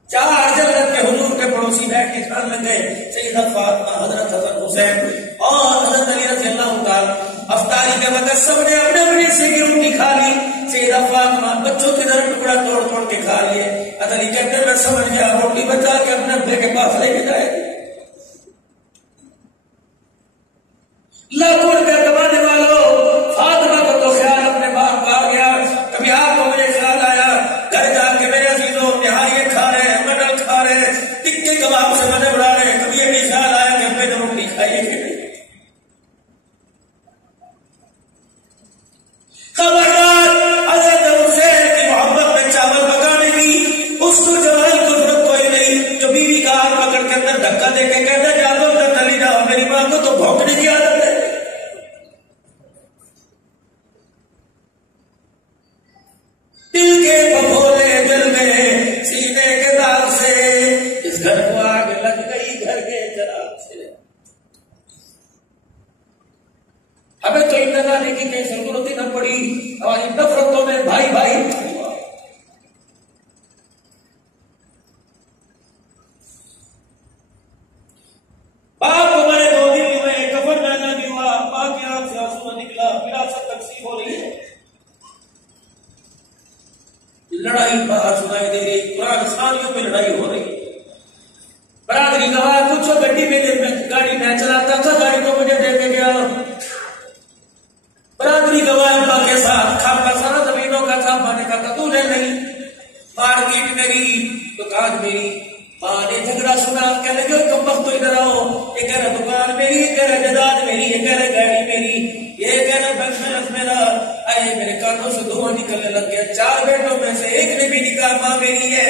4 جنت کے حضور کے پڑوسی بیٹھ کے کھانے لگے. سیدہ فاطمہ, حضرت حسن حسین اور حضرت علی رضی اللہ تعالیٰ افطاری کے وقت سب نے اپنے اپنے سے کی روٹی کھا لی. سیدہ فاطمہ بچوں کی طرح ٹکڑا توڑ توڑ کے کھا لیے. حضرت علی کہتے میں سمجھ گیا روٹی بچا کے اپنے ابے کے پاس لے کے جائے گی. لاکھوں روپے کمانے والوں, فاطمہ کو تو خیال اپنے باپ کا آ گیا. کبھی آپ کو مجھے خیال آیا گھر جا کے میرے عزیزوں نہاریے کھا رہے ہیں, مٹن کھا رہے ہیں, ٹکے کباب سے مزے اڑا رہے ہیں, کبھی یہ بھی خیال آیا کہ ہمیں تو روٹی کھائیے کہ نہیں. خبردار, حضرت حسین کی محبت میں چاول پکانے کی اس کو جوان کو ضرورت کوئی نہیں جو بیوی کا ہاتھ پکڑ کے اندر دھکا دے کے کہتا ہے جا دو اندر چلی جاؤ, میری ماں کو تو بھونکنے کی عادت ہے. دل کے بھولے دل میں سینے کے داغ سے اس گھر کو آگ لگ گئی گھر کے چراغ سے. ہمیں تو انتظار کی کہیں ضرورت ہی نہ پڑی, ہماری نفرتوں میں بھائی بھائی باپ کو میں 2 دن ہوئے, کفن لانا نہیں ہوا, ماں کی آنکھ سے آنسو نکلا, وراثت تقسیم ہو رہی ہے. لڑائی باہر سنائی دے رہی، قرآن خانیوں میں لڑائی ہو رہی ہے. برادری گواہ پوچھو گاڑی گاڑی میں چلاتا تھا، گاڑی تو مجھے دے کے گیا. برادری گواہ ابا کے ساتھ کھاپا سارا زمینوں کا تھا. ماں نے کہا تو نے نہیں، مارکیٹ میری، دکان میری. ماں نے جھگڑا سنا، کہنے لگے کم وقت تو ادھر آؤ. یہ کہہ رہا دکان میری، یہ کہہ رہا جائیداد میری، یہ کہہ رہا گاڑی میری، یہ کہہ رہا بزنس میرا. ارے میرے کانوں سے دھواں نکلنے لگ گیا. 4 بیٹوں میں سے ایک نے بھی نہیں کہا ماں میری ہے.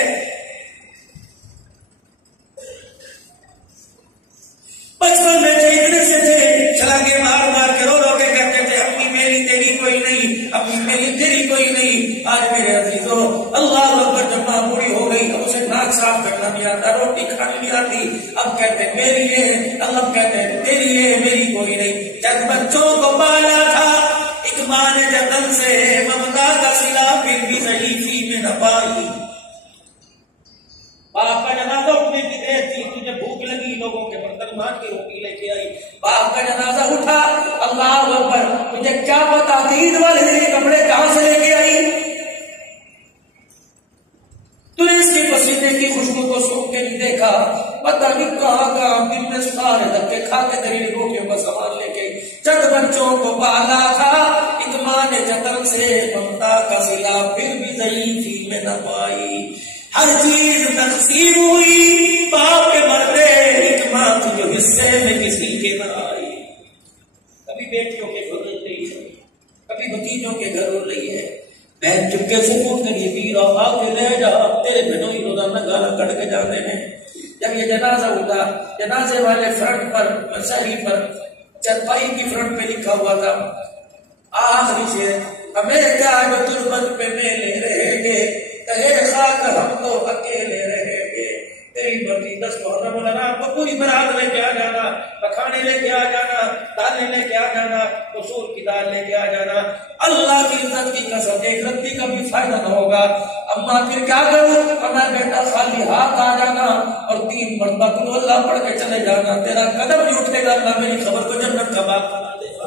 بچپن میں اتنے سے تھے، چھلانگے مار مار کے رو رو کے کہتے تھے اپنی میری تیری کوئی نہیں، اپنی میری تیری کوئی نہیں. آج میرے عزیزو اللہ اکبر، جب ماں بوڑھی ہو گئی اب اسے ناک صاف کرنا نہیں آتا، روٹی کھانی نہیں آتی. اب کہتے ہیں میری ہے، اللہ کہتے ہیں تیری ہے، میری کوئی نہیں. جب بچوں کو پالا تھا ایک ماں نے جتن سے ممتا کا سلا پھر بھی ضعیفی میں نہ پائی. باپ کا جنازہ اٹھنے کی دیر تھی، تجھے بھوک لگی، لوگوں کے برتن مار کے روٹی لے کے آئی. باپ کا جنازہ اٹھا، اللہ اکبر، تجھے کیا پتا عید والے دن کپڑے کہاں سے لے کے آئی؟ تو نے اس کے پسینے کی خوشبو کو سونگ کے نہیں دیکھا، پتہ نہیں کہاں کہاں دن میں سارے دھکے کھا کے تیری روٹیوں کا سامان لے کے. جب بچوں کو پالا تھا ایک ماں نے جتن سے ممتا کا صلہ پھر بھی ضعیفی میں نہ پائی. ہر چیز تقسیم ہوئی، باپ کے مرتے ایک ماں تجھے حصے میں کسی کے نہ آئی. کبھی بیٹیوں کے گھر رہی ہے، کبھی بھتیجوں کے گھر ہو رہی ہے. بہن چپکے سے فون کریے پیر آ کے لے جا، تیرے بہنوں ہی روزانہ گالا کٹ کے جانے ہیں. جب یہ جنازہ اٹھا، جنازے والے فرنٹ پر شہری پر چرپائی کی فرنٹ پہ لکھا ہوا تھا آخری سے ہمیں کیا جو تربت پہ میلے رہے گے، کہے خاک ہم تو اکیلے رہیں گے. تیری مرضی 10 محرم مولانا آپ کو پوری برات لے کے آ جانا، پکھانے لے کے آ جانا، دالیں لے کے آ جانا، قصور کی دال لے کے آ جانا. اللہ کی عزت کی قسم ایک رتی کا بھی فائدہ نہ ہوگا. اما پھر کیا کروں؟ ہمارا بیٹا خالی ہاتھ آ جانا اور 3 مرتبہ قل اللہ پڑھ کے چلے جانا، تیرا قدم نہیں اٹھے گا. اللہ میری خبر کو جنت کا باغ بنا دے گا.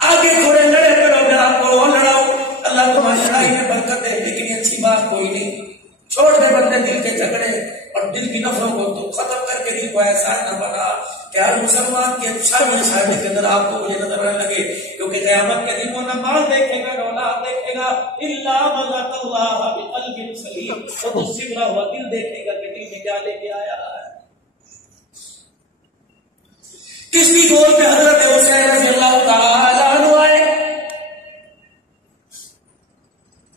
آگے تھوڑے لڑے کرو میں آپ کو لڑاؤ، اللہ تمہاری لڑائی میں برکت ہے، لیکن یہ اچھی بات کوئی نہیں. چھوڑ دے بندے دل کے جھگڑے اور دل کی نفروں کو تو ختم کر کے دل کو ایسا نہ بنا کہ ہر مسلمان کی اچھائی شاید کے اندر آپ کو مجھے نظر آنے لگے. کیونکہ قیامت کے دن وہ نہ مال دیکھے گا نہ اولاد دیکھے گا، الا من اتى الله بقلب سلیم. وہ تو سگڑا ہوا دل دیکھے گا کہ دل میں کیا لے کے آیا ہے. کس کی گول پہ حضرت حسین رضی اللہ تعالی عنہ آئے،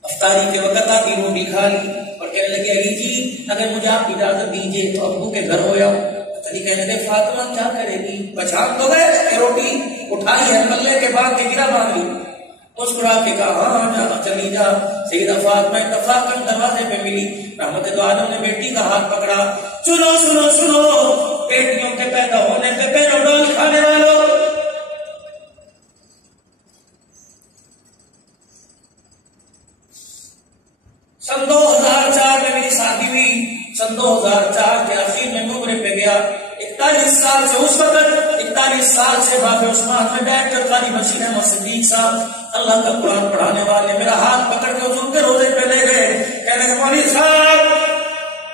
افطاری کے وقت آتی روٹی کھا لی اور کہنے لگے علی جی اگر مجھے آپ اجازت دیجیے تو ابو کے گھر ہو جاؤ. علی کہنے لگے فاطمہ کیا کرے گی، پہچان تو گئے کہ روٹی اٹھائی ہے پلے کے بعد کے گرا باندھ لی. مسکرا کے کہا ہاں جا چلی جا. سیدہ فاطمہ اتفاقاً دروازے پہ ملی، رحمت دو عالم نے بیٹی کا ہاتھ پکڑا. سنو سنو سنو، بیٹیوں کے پیدا ہونے پہ پہلو ڈول کھانے والوں، سن 2004 میں میری شادی ہوئی. سن 2004 کے آخر میں عمرے پہ گیا. 41 سال سے اس وقت 41 سال سے باب عثمان میں بیٹھ کر قاری بشیر احمد صدیق صاحب اللہ کا قرآن پڑھانے والے میرا ہاتھ پکڑ کے حضور کے روزے پہ لے گئے. کہنے لگے مولوی صاحب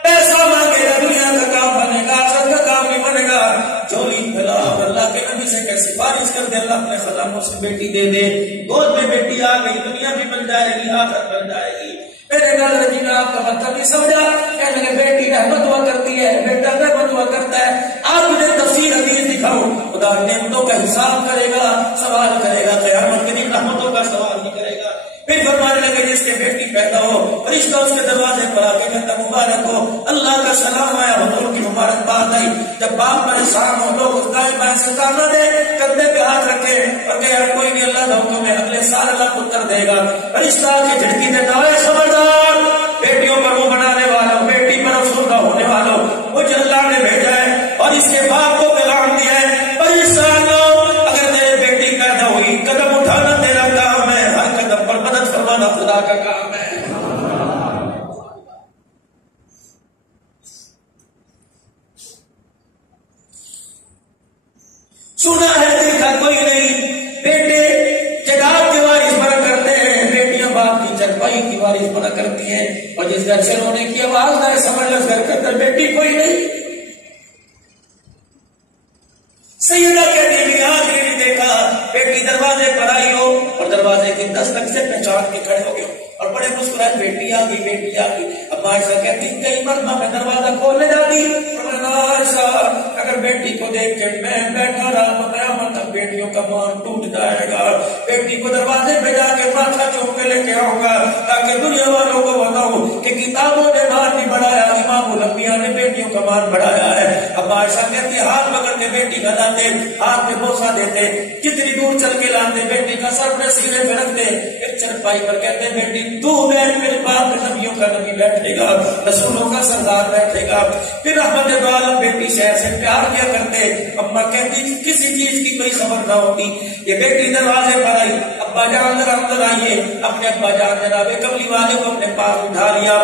پیسہ مانگے گا دنیا کا کام بنے گا، آخرت کا کام نہیں بنے گا. جھولی پھیلا اللہ کے نبی سے کہ سفارش کر دے، اللہ اپنے خزانوں سے بیٹی دے دے. گود میں بیٹی آ گئی، دنیا بھی بن جائے گی، آخرت بن جائے گی. میرے گھر جی میں آپ کا مطلب نہیں سمجھا. کہنے لگے بیٹی رحمت ہوا کرتی ہے، بیٹا رحمت ہوا کرتا ہے. آپ مجھے تفسیر حدیث دکھاؤ. خدا نعمتوں کا حساب کرے گا، سوال کرے گا، قیامت کے دن رحمتوں کا سوال نہیں کرے گا. پھر فرمانے لگے جس کے بیٹی پیدا ہو فرشتہ اس کے دروازے پر آ کے کہتا مبارک ہو، اللہ کا سلام آیا، حضور کی مبارکباد آئی. جب باپ پریشان ہو لوگ اس دائیں بائیں سے تانا دے، کندھے پہ ہاتھ رکھے اور کہ یار کوئی نہیں، اللہ کا حکم ہے، اگلے سال اللہ پتر دے گا. فرشتہ کی جھٹکی دیتا ہے خبردار بیٹیوں پر وہ بنانے والوں، بیٹی پر افسردہ ہونے والوں، مجھے اللہ نے بھیجا ہے اور اس کے باپ کو پیغام دیا ہے پریشان ہو، اگر تیرے بیٹی پیدا ہوئی قدم اٹھانا تیرا کام ہے، ہر قدم پر مدد فرمانا خدا کا کام ہے. سنا ہے دیکھا کوئی نہیں، بیٹے جگہ کے وارث بن کر کرتی ہیں، اور جس گھر سے رونے کی آواز نہ سمجھ لو گھر کے اندر بیٹی کوئی نہیں. سیدہ کہتی بھی آخری نہیں دیکھا بیٹی دروازے پر آئی ہو اور دروازے کے دستک سے پہچان کے کھڑے ہو گئے اور بڑے مسکرائے بیٹی آ گئی بیٹی آ گئی. اب عائشہ کہتی کئی مرتبہ میں دروازہ کھولنے جاتی عائشہ اگر بیٹی کو دیکھ کے میں بیٹھا رہا تو قیامت تک بیٹیوں کا مان ٹوٹ جائے گا. بیٹی کو دروازے پہ جا کے ماتھا چوم کے لے کے آؤں گا تاکہ دنیا والوں کو بتاؤں کہ کتابوں نے مان نہیں بڑھایا، امام الانبیاء نے بیٹیوں کا مان بڑھایا ہے. اب عائشہ کہتی ہاتھ پکڑ کے بیٹی کا لاتے، ہاتھ میں بوسا دیتے، کتنی دور چل کے لاتے، بیٹی کا سر اپنے سینے پہ رکھتے، پھر چرپائی پر کہتے بیٹی تو بیٹھ، میرے باپ نبیوں کا نبی بیٹھے گا، رسولوں کا سردار بیٹھے گا. پھر رحمت عالم بیٹی سے ایسے پیار کیا کرتے. اما کہتی کسی چیز کی کوئی خبر نہ ہوتی. یہ بیٹی دروازے پر آئی، ابا جان ذرا اندر آئیے. اپنے ابا جان جناب کملی والے کو اپنے پاس اٹھا لیا،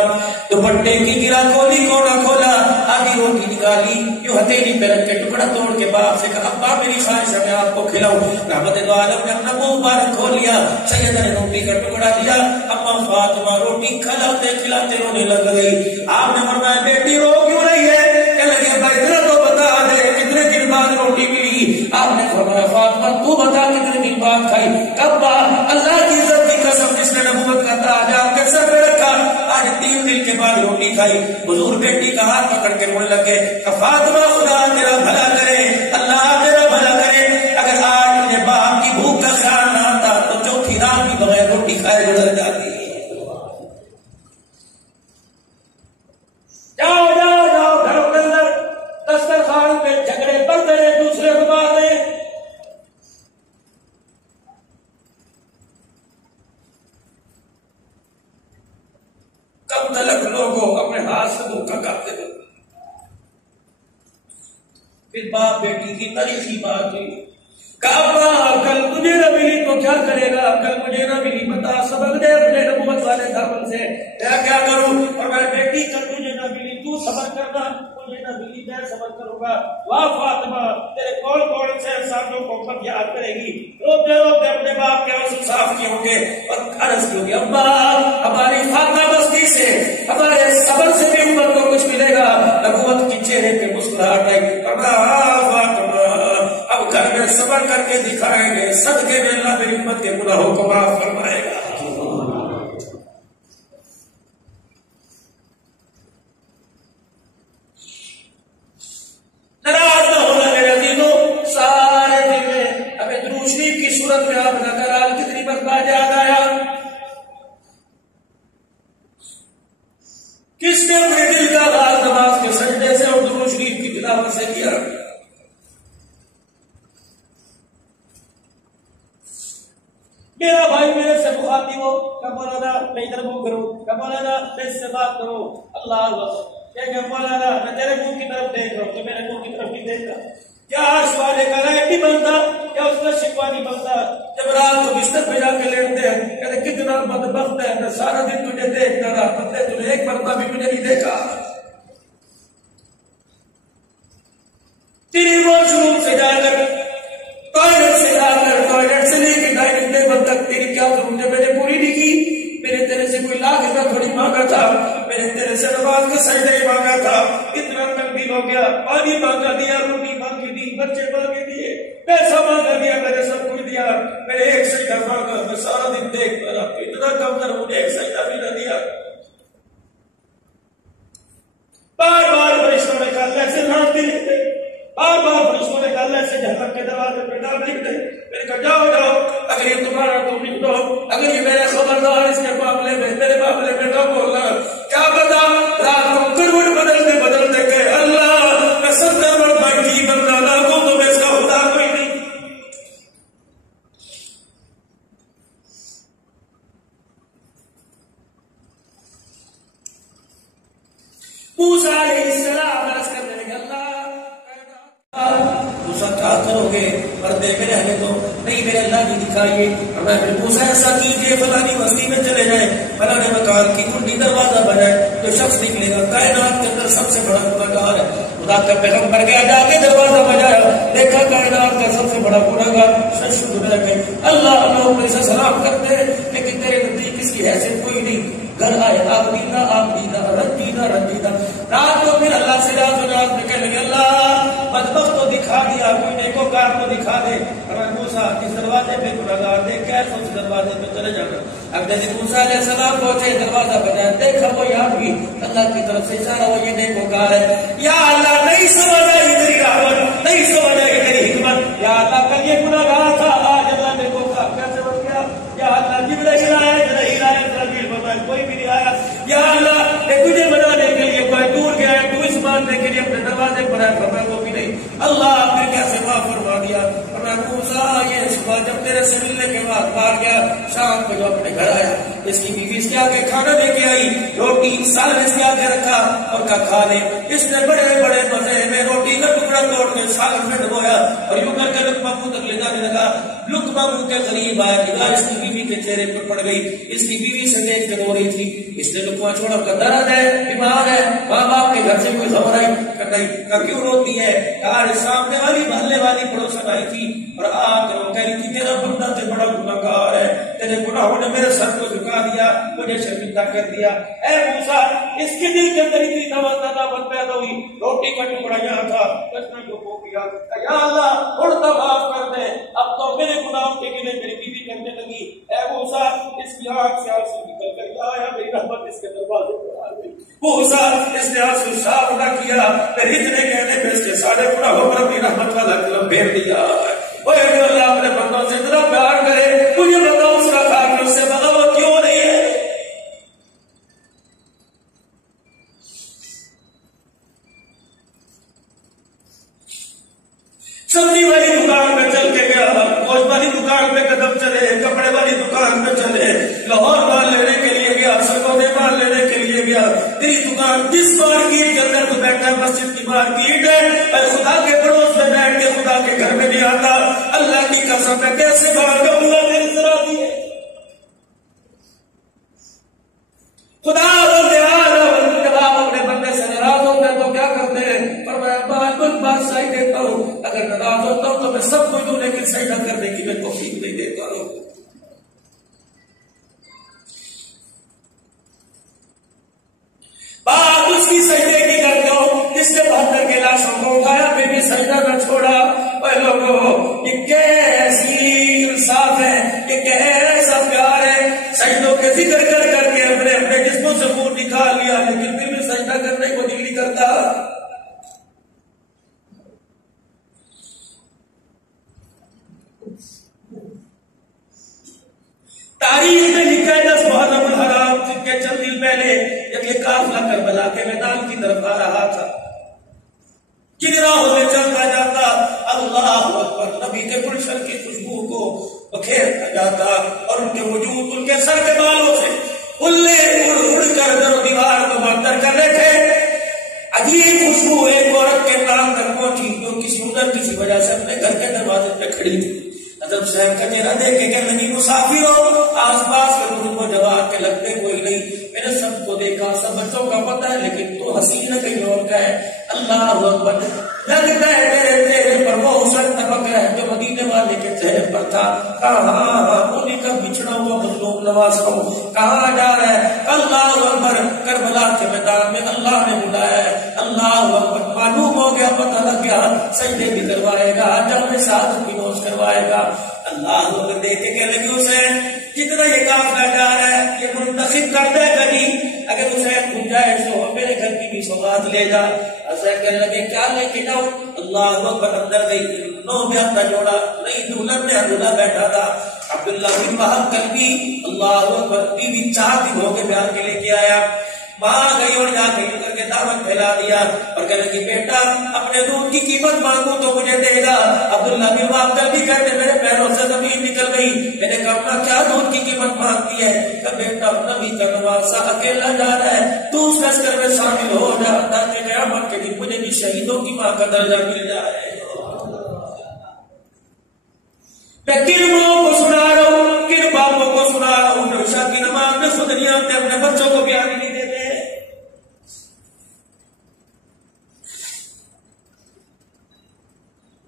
دوپٹے کی گرا کھولی، کوڑا کھولا، آدھی روٹی نکالی، یوں ہتھیلی پہ رکھ کے ٹکڑا توڑ کے باپ سے کہا ابا میری خواہش ہے میں آپ کو کھلاؤں. رحمت عالم نے اپنا منہ مبارک کھول لیا، سیدہ نے روٹی کا ٹکڑا دیا. اما فاطمہ روٹی کھلاتے کھلاتے رونے لگ گئی. آپ نے فرمایا بیٹی رو کیوں رہی ہے؟ کہ لگے بھائی اتنا تو بتا دے کتنے دن بعد روٹی ملی. آپ نے فرمایا فاطمہ تو بتا کتنے دن بعد کھائی؟ کب؟ اللہ کی عزت کی قسم جس نے نبوت کا تاج آپ کے سر پہ رکھا آج 3 دن کے بعد روٹی کھائی. حضور بیٹی کا ہاتھ پکڑ کے رونے لگے کہ فاطمہ خدا تیرا بھلا کرے، اللہ تیرا بھلا کرے، اگر آج مجھے باپ کی بھوک کا خیال نہ آتا تو چوتھی رات بھی بغیر روٹی کھائے گزر جاتی. جاؤ جاؤ جاؤ گھروں کے اندر دسترخوان پہ جھگڑے بند رہے، دوسرے کو مار رہے. کب تلک لوگوں اپنے ہاتھ سے دھوکہ کرتے تھے. پھر باپ بیٹی کی تاریخی بات ہوئی کہ ابا کل مجھے نہ ملی تو کیا کرے گا؟ کل مجھے نہ ملی بتا سبق دے اپنے نبوت والے دامن سے. کیا کروں؟ اور میں بیٹی کل مجھے نہ ملی تو صبر کرنا، مجھے نہ ملی میں صبر کروں گا. واہ فاطمہ تیرے کون کون سے احسانوں کو کب یاد کرے گی؟ روتے روتے اپنے باپ کے آنسو صاف کیے ہوں گے اور عرض کی ہوگی ابا ہماری فاطمہ بستی سے ہمارے صبر سے بھی امت کو کچھ ملے گا. نبوت کی چہرے پہ مسکراہٹ آئی. فاطمہ اب گھر میں صبر کر کے دکھائیں گے، صدقے میں اللہ میری امت کے گناہوں کو معاف فرمائے گا. ناراض نہ ہونا میرے عزیزوں، سارے دن میں ہمیں درود شریف کی صورت میں آپ نہ کرال کتنی مرتبہ یاد آیا. کس نے اپنے دل کا آغاز نماز کے سجدے سے اور درود شریف کی تلاوت سے کیا؟ میرا بھائی میرے سے مخاطب ہو کہ مولانا میں ادھر منہ کروں، کہ مولانا میں اس سے بات کروں، اللہ کہ مولانا میں تیرے منہ کی طرف دیکھ رہا ہوں تو میرے منہ کی طرف نہیں دیکھتا. کیا عرش والے کا رائٹ نہیں بنتا؟ کیا اس کا شکوا نہیں بنتا؟ جب رات کو بستر پہ جا کے لیٹتے ہیں کہتے کتنا بدبخت ہے، میں سارا دن تجھے دیکھتا رہا، بندے تجھے ایک مرتبہ بھی مجھے نہیں دیکھا. تیری واش روم سے جا کر ٹوائلٹ سے جا کر ٹوائلٹ سے لے کے ڈائننگ ٹیبل تک تیری کیا ضرورت ہے؟ میں نے پوری نہیں کی. میں نے تیرے سے کوئی لاکھ روپیہ تھوڑی مانگا تھا، میں نے تیرے سے نماز کے سجدے مانگا تھا. اتنا تبدیل ہو گیا، پانی مانگا دیا، روٹی مانگی دی، بچے مانگے دیے، پیسہ مانگا دیا، میں نے سب کچھ دیا. میں نے ایک سجدہ مانگا، میں سارا دن دیکھتا رہا، اتنا کم کر مجھے ایک سجدہ بھی نہ دیا. بار بار فرشتوں نے کہا اللہ سے لڑتی رہتے، بار بار فرشتوں نے کہا اللہ سے جہنم کے دروازے پہ ڈال لکھتے. میں نے کہا جاؤ جاؤ، اگر یہ تمہارا تم لکھ دو، اگر یہ میرے خبردار اس کے معاملے میں میرے معاملے میں نہ بولنا. کیا پتا رات کو کروٹ بدلتے بدلتے کہ اللہ میں 70 مرتبہ کی بندہ نہ ہوں تو میں اس کا ہوتا کوئی نہیں. موسیٰ علیہ السلام عرض کرنے لگے اللہ موسیٰ کیا کرو گے؟ پردے میں رہنے تو نہیں، میرے اللہ کی دکھائیے. میں موسیٰ ایسا کیجیے فلانی بستی میں چلے جائیں، فلانے مکان کی کنڈی دروازہ بجائے، جو شخص نکلے گا کائنات کے اندر سب سے بڑا گنہگار ہے. خدا کا پیغمبر گیا جا کے دروازہ بجایا، دیکھا کائنات کا سب سے بڑا گنہگار شخص گزر گئے. اللہ اللہ سے سلام کرتے لیکن تیرے نزدیک اس کی حیثیت کوئی نہیں. گھر آئے آپ دینا رنجیدہ رات کو پھر اللہ سے راز میں کہنے لگے اللہ بدبخت کو دکھا دیا کوئی نیکوکار کو دکھا دے اور موسیٰ اس دروازے پہ گناہگار دیکھ کے اس دروازے پہ چلے جانا. اگلے دن موسیٰ علیہ السلام پہنچے دروازہ بجایا دیکھا وہ یہاں بھی اللہ کی طرف سے اشارہ وہ یہ نیکوکار ہے. یا اللہ نہیں سمجھ آئی تیری رحمت نہیں سمجھ آئی تیری حکمت. یا اللہ کل یہ گناہگار تھا آج اللہ نیکوکار کیسے بن گیا. یا اللہ جبرائیل آئے کوئی بھی نہیں آیا. یا اللہ تجھے بنانے کے لیے کوئی دور گیا ہے تو اس ماننے کے لیے اپنے دروازے پر ہے فرمایا وہ بھی نہیں. اللہ نے کیسے معاف فرما دیا. فرمایا موسیٰ یہ صبح جب تیرے سے ملنے کے بعد باہر گیا شام کو جو اپنے گھر آیا اس کی بیوی اس کے آگے کھانا لے کے آئی روٹی سالن اس کے آگے رکھا اور کہا کھا لے. اس نے بڑے بڑے مزے میں روٹی کا ٹکڑا توڑ کے سالن میں ڈبویا اور یوں کر کے لقمہ منہ تک لے جانے لگا. لقمہ منہ کے قریب آیا نگاہ اس کی بیوی کے چہرے پر پڑ گئی. اس کی بیوی سے دیکھ کے رو رہی تھی. اس نے لقمہ چھوڑا کا درد ہے بیمار ہے ماں باپ کے گھر سے کوئی خبر آئی کہ کیوں روتی ہے. یار سامنے والی محلے والی پڑوسن آئی تھی اور آ کر وہ کہہ رہی تھی تیرا بندہ سے بڑا گناہگار ہے تیرے گناہوں نے میرے سر کو جھکا دیا مجھے شرمندہ کر دیا. اے موسیٰ اس کے دل کے اندر اتنی نوازت پیدا ہوئی روٹی کا ٹکڑا یہاں تھا کچھ کو پھونک دیا. یا اللہ اڑتا معاف کر دے اب تو میرے گناہوں کے گلے میری بیوی کرنے لگی. اے موسیٰ اس کی آنکھ سے آنسو نکل کر آیا میری رحمت اس کے دروازے پر آ گئی. موسیٰ اس نے آنسو صاف نہ کیا پھر اتنے کہنے پہ اس کے سارے گناہوں پر اپنی رحمت والا قلم پھیر دیا. اوے اللہ اپنے بندوں سے ذرا پیار کرے تجھے بتاؤ اس کا کام اس سے بغاوت کیوں نہیں ہے. سبزی والی دکان پہ چل کے گیا گوشت والی دکان پہ قدم چلے کپڑے والی دکان پہ چلے لاہور مال لینے کے لیے گیا سرگودے مال لینے کے لیے گیا. تیری دکان جس مارکیٹ کے اندر تو بیٹھا مسجد کی مارکیٹ ہے اے خدا کے پڑوس میں بیٹھ کے خدا کے گھر میں نہیں آتا. اللہ کی قسم میں کیسے بات کروں گا میری ذرا دی خدا جب آپ اپنے بندے سے ناراض ہوتے ہیں تو کیا کرتے ہیں. پر میں بات صحیح دیتا ہوں اگر ناراض ہوتا ہوں تو میں سب کچھ دوں لیکن صحیح نہ کرنے کی میں توفیق نہیں دیتا ہوں. بات اس کی سجدے کی کرتا ہوں جس نے 72 کے لاشوں کو اٹھایا پھر بھی سجدہ نہ چھوڑا. اے لوگوں یہ کیسی انصاف ہے یہ کیسا پیار ہے. سجدوں کے ذکر کر کر کے اپنے اپنے جسموں سے خون نکال لیا لیکن پھر بھی سجدہ کرنے کو دل نہیں کرتا. تاریخ میں لکھا ہے 10 محرم الحرام کے چند دن پہلے جب یہ قافلہ کربلا کے میدان کی طرف آ رہا تھا کن راہوں میں چلتا جاتا اللہ اکبر نبی کے گلشن کی خوشبو کو بکھیرتا جاتا اور ان کے وجود ان کے سر کے بالوں سے اڑ کر در و دیوار کو معطر کر رہے تھے. عجیب خوشبو ایک عورت کے کان تک پہنچی جو کسی ادھر کسی وجہ سے اپنے گھر کے دروازے پہ کھڑی تھی. حضرت صاحب کا چہرہ دیکھ کے کہنے لگی مسافر ہو آس پاس کے لوگوں کو جواب کے لگتے کوئی نہیں. میں نے سب کو دیکھا سب بچوں کا پتہ ہے لیکن تو حسین ہے کہیں اور کا ہے. اللہ اکبر لگتا ہے تیرے پر وہ حسن طبق ہے جو مدینے والے کے چہرے پر تھا. کہاں انہیں کا بچھڑا ہوا مظلوم نواز ہوں کہاں جا رہا ہے. اللہ اکبر کربلا کے میدان میں اللہ نے بلایا ہے. اللہ اکبر معلوم ہو گیا پتہ لگ گیا سجدے بھی کروائے گا جب میں ساتھ بھی نوش کروائے گا. اللہ اکبر دیکھ کے کہنے لگی حسین جتنا یہ قافلہ جا رہا ہے یہ منتخب کر دے گا نہیں اگر حسین گنجائش ہو میرے گھر کی بھی سوغات لے جا. حسین کہنے لگے کیا لے کے جاؤ. اللہ اکبر اندر گئی 9 بیان کا جوڑا نئی دلہن میں دلہا بیٹھا تھا عبداللہ بن وہب کلبی. اللہ اکبر بیوی 4 دن ہو کے بیان کے لے کے آیا. وہاں گئی اور جا کے کر کے دعوت پھیلا دیا اور کہنے لگی بیٹا اپنے دودھ کی قیمت مانگو تو مجھے دے گا. عبداللہ بن وہب کلبی کہتے میرے پیروں سے زمین نکل گئی. میں نے کہا کیا دودھ کی قیمت مانگتی ہے. کہ بیٹا نبی کا نواسا اکیلا جا رہا ہے تو اس لشکر میں شامل ہو جا تاکہ قیامت کے دن مجھے بھی شہیدوں کی ماں کا درجہ مل جائے. میں کن ماں کو سنا رہا ہوں کن باپوں کو سنا رہا ہوں جو عشاء کی نماز میں خود نہیں آتے اپنے بچوں کو بھی آنے نہیں دیتے.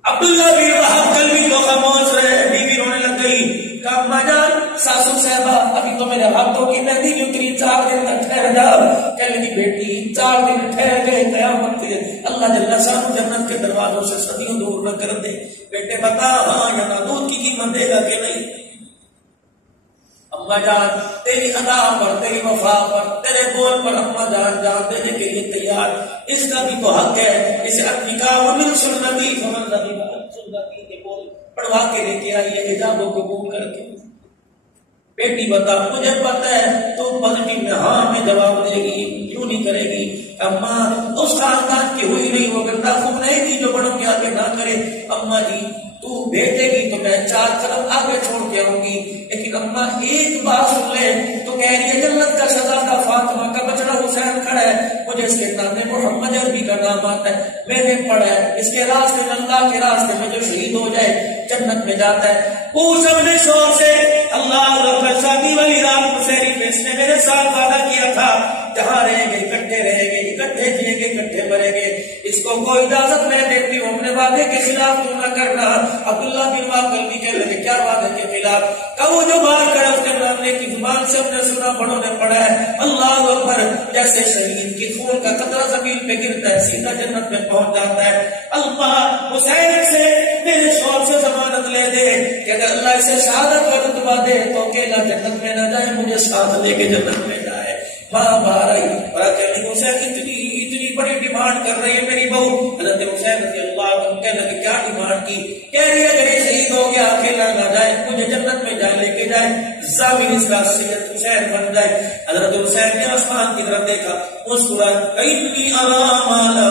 عبداللہ بن وہب کلبی کو خاموش رہے. بیوی رونے لگ گئی. کہا اما جان ساسو صاحبہ ابھی تو میرے ہاتھوں کی مہندی کی اتری 4 دن تک ٹھہر جا. کہنے لگی بیٹی 4 دن ٹھہر گئے قیامت کے اللہ جل شانہ جنت کے دروازوں سے صدیوں دور نہ کر دے. بیٹے بتا ہاں یا نہ دودھ کی قیمت دے گا کہ نہیں؟ اما جان تیری ادا پر تیری وفا پر تیرے بول پر اما جان جان دینے کے لیے تیار. اس کا بھی تو حق ہے. اسے نکاح من سنتی فمن رغب عن سنتی کے بول پڑھوا کے لے کے آئی ہے حجاب و قبول کر کے. بیٹی بتا مجھے پتہ ہے تو پازیٹیو میں ہاں میں جواب دے گی کیوں نہیں کرے گی. اما اس خاندان کی ہوئی نہیں وہ گندا خوب نہیں تھی جو بڑوں کے آگے نہ کرے. اما جی تو بھیجے گی تو میں 4 قدم آگے چھوڑ کے آؤں گی. لیکن اما ایک بات سن لے تو کہہ رہی ہے جنت کا شہزادہ فاطمہ کا بچڑا حسین کھڑا ہے. مجھے اس کے نام محمد عربی کا نام آتا ہے. میں نے پڑھا ہے اس کے راستے میں اللہ کے راستے میں جو شہید ہو جائے جنت میں جاتا ہے. پوچھ اپنے شوہر سے اللہ اکبر شادی والی رات مسحری میں اس نے میرے ساتھ وعدہ کیا تھا جہاں رہیں گے اکٹھے رہیں گے اکٹھے جئیں گے اکٹھے مریں گے. اس کو کوئی اجازت میں دیتی ہوں اپنے وعدے کے خلاف تو نہ کرنا. عبداللہ بن واقل بھی کہہ لگے کیا وعدے کے خلاف؟ کہ وہ جو بات کرے اس کے نامنے کی زبان سے ہم نے سنا بڑوں نے پڑھا ہے اللہ اکبر جیسے شہید کی خون کا قطرہ زمین پہ گرتا ہے سیدھا جنت میں پہنچ جاتا ہے. اللہ حسین سے میرے شوہر سے ضمانت لے دے کہ اگر اللہ اسے شہادت کا رتبہ دے تو اکیلا جنت میں نہ جائے مجھے ساتھ لے کے جنت میں جائے. وہاں باہر آئی اور کہنے حسین اتنی بڑی ڈیمانڈ کر رہی ہے میری بہو. حضرت حسین رضی اللہ عنہ کہنے لگے کیا ڈیمانڈ کی؟ کہہ رہی ہے اگر یہ شہید ہو گیا اکیلا نہ جائے مجھے جنت میں جائے لے کے جائے زامن اس کا سید حسین بن جائے. حضرت حسین نے آسمان کی طرف دیکھا مسکرایا اتنی آرام آلہ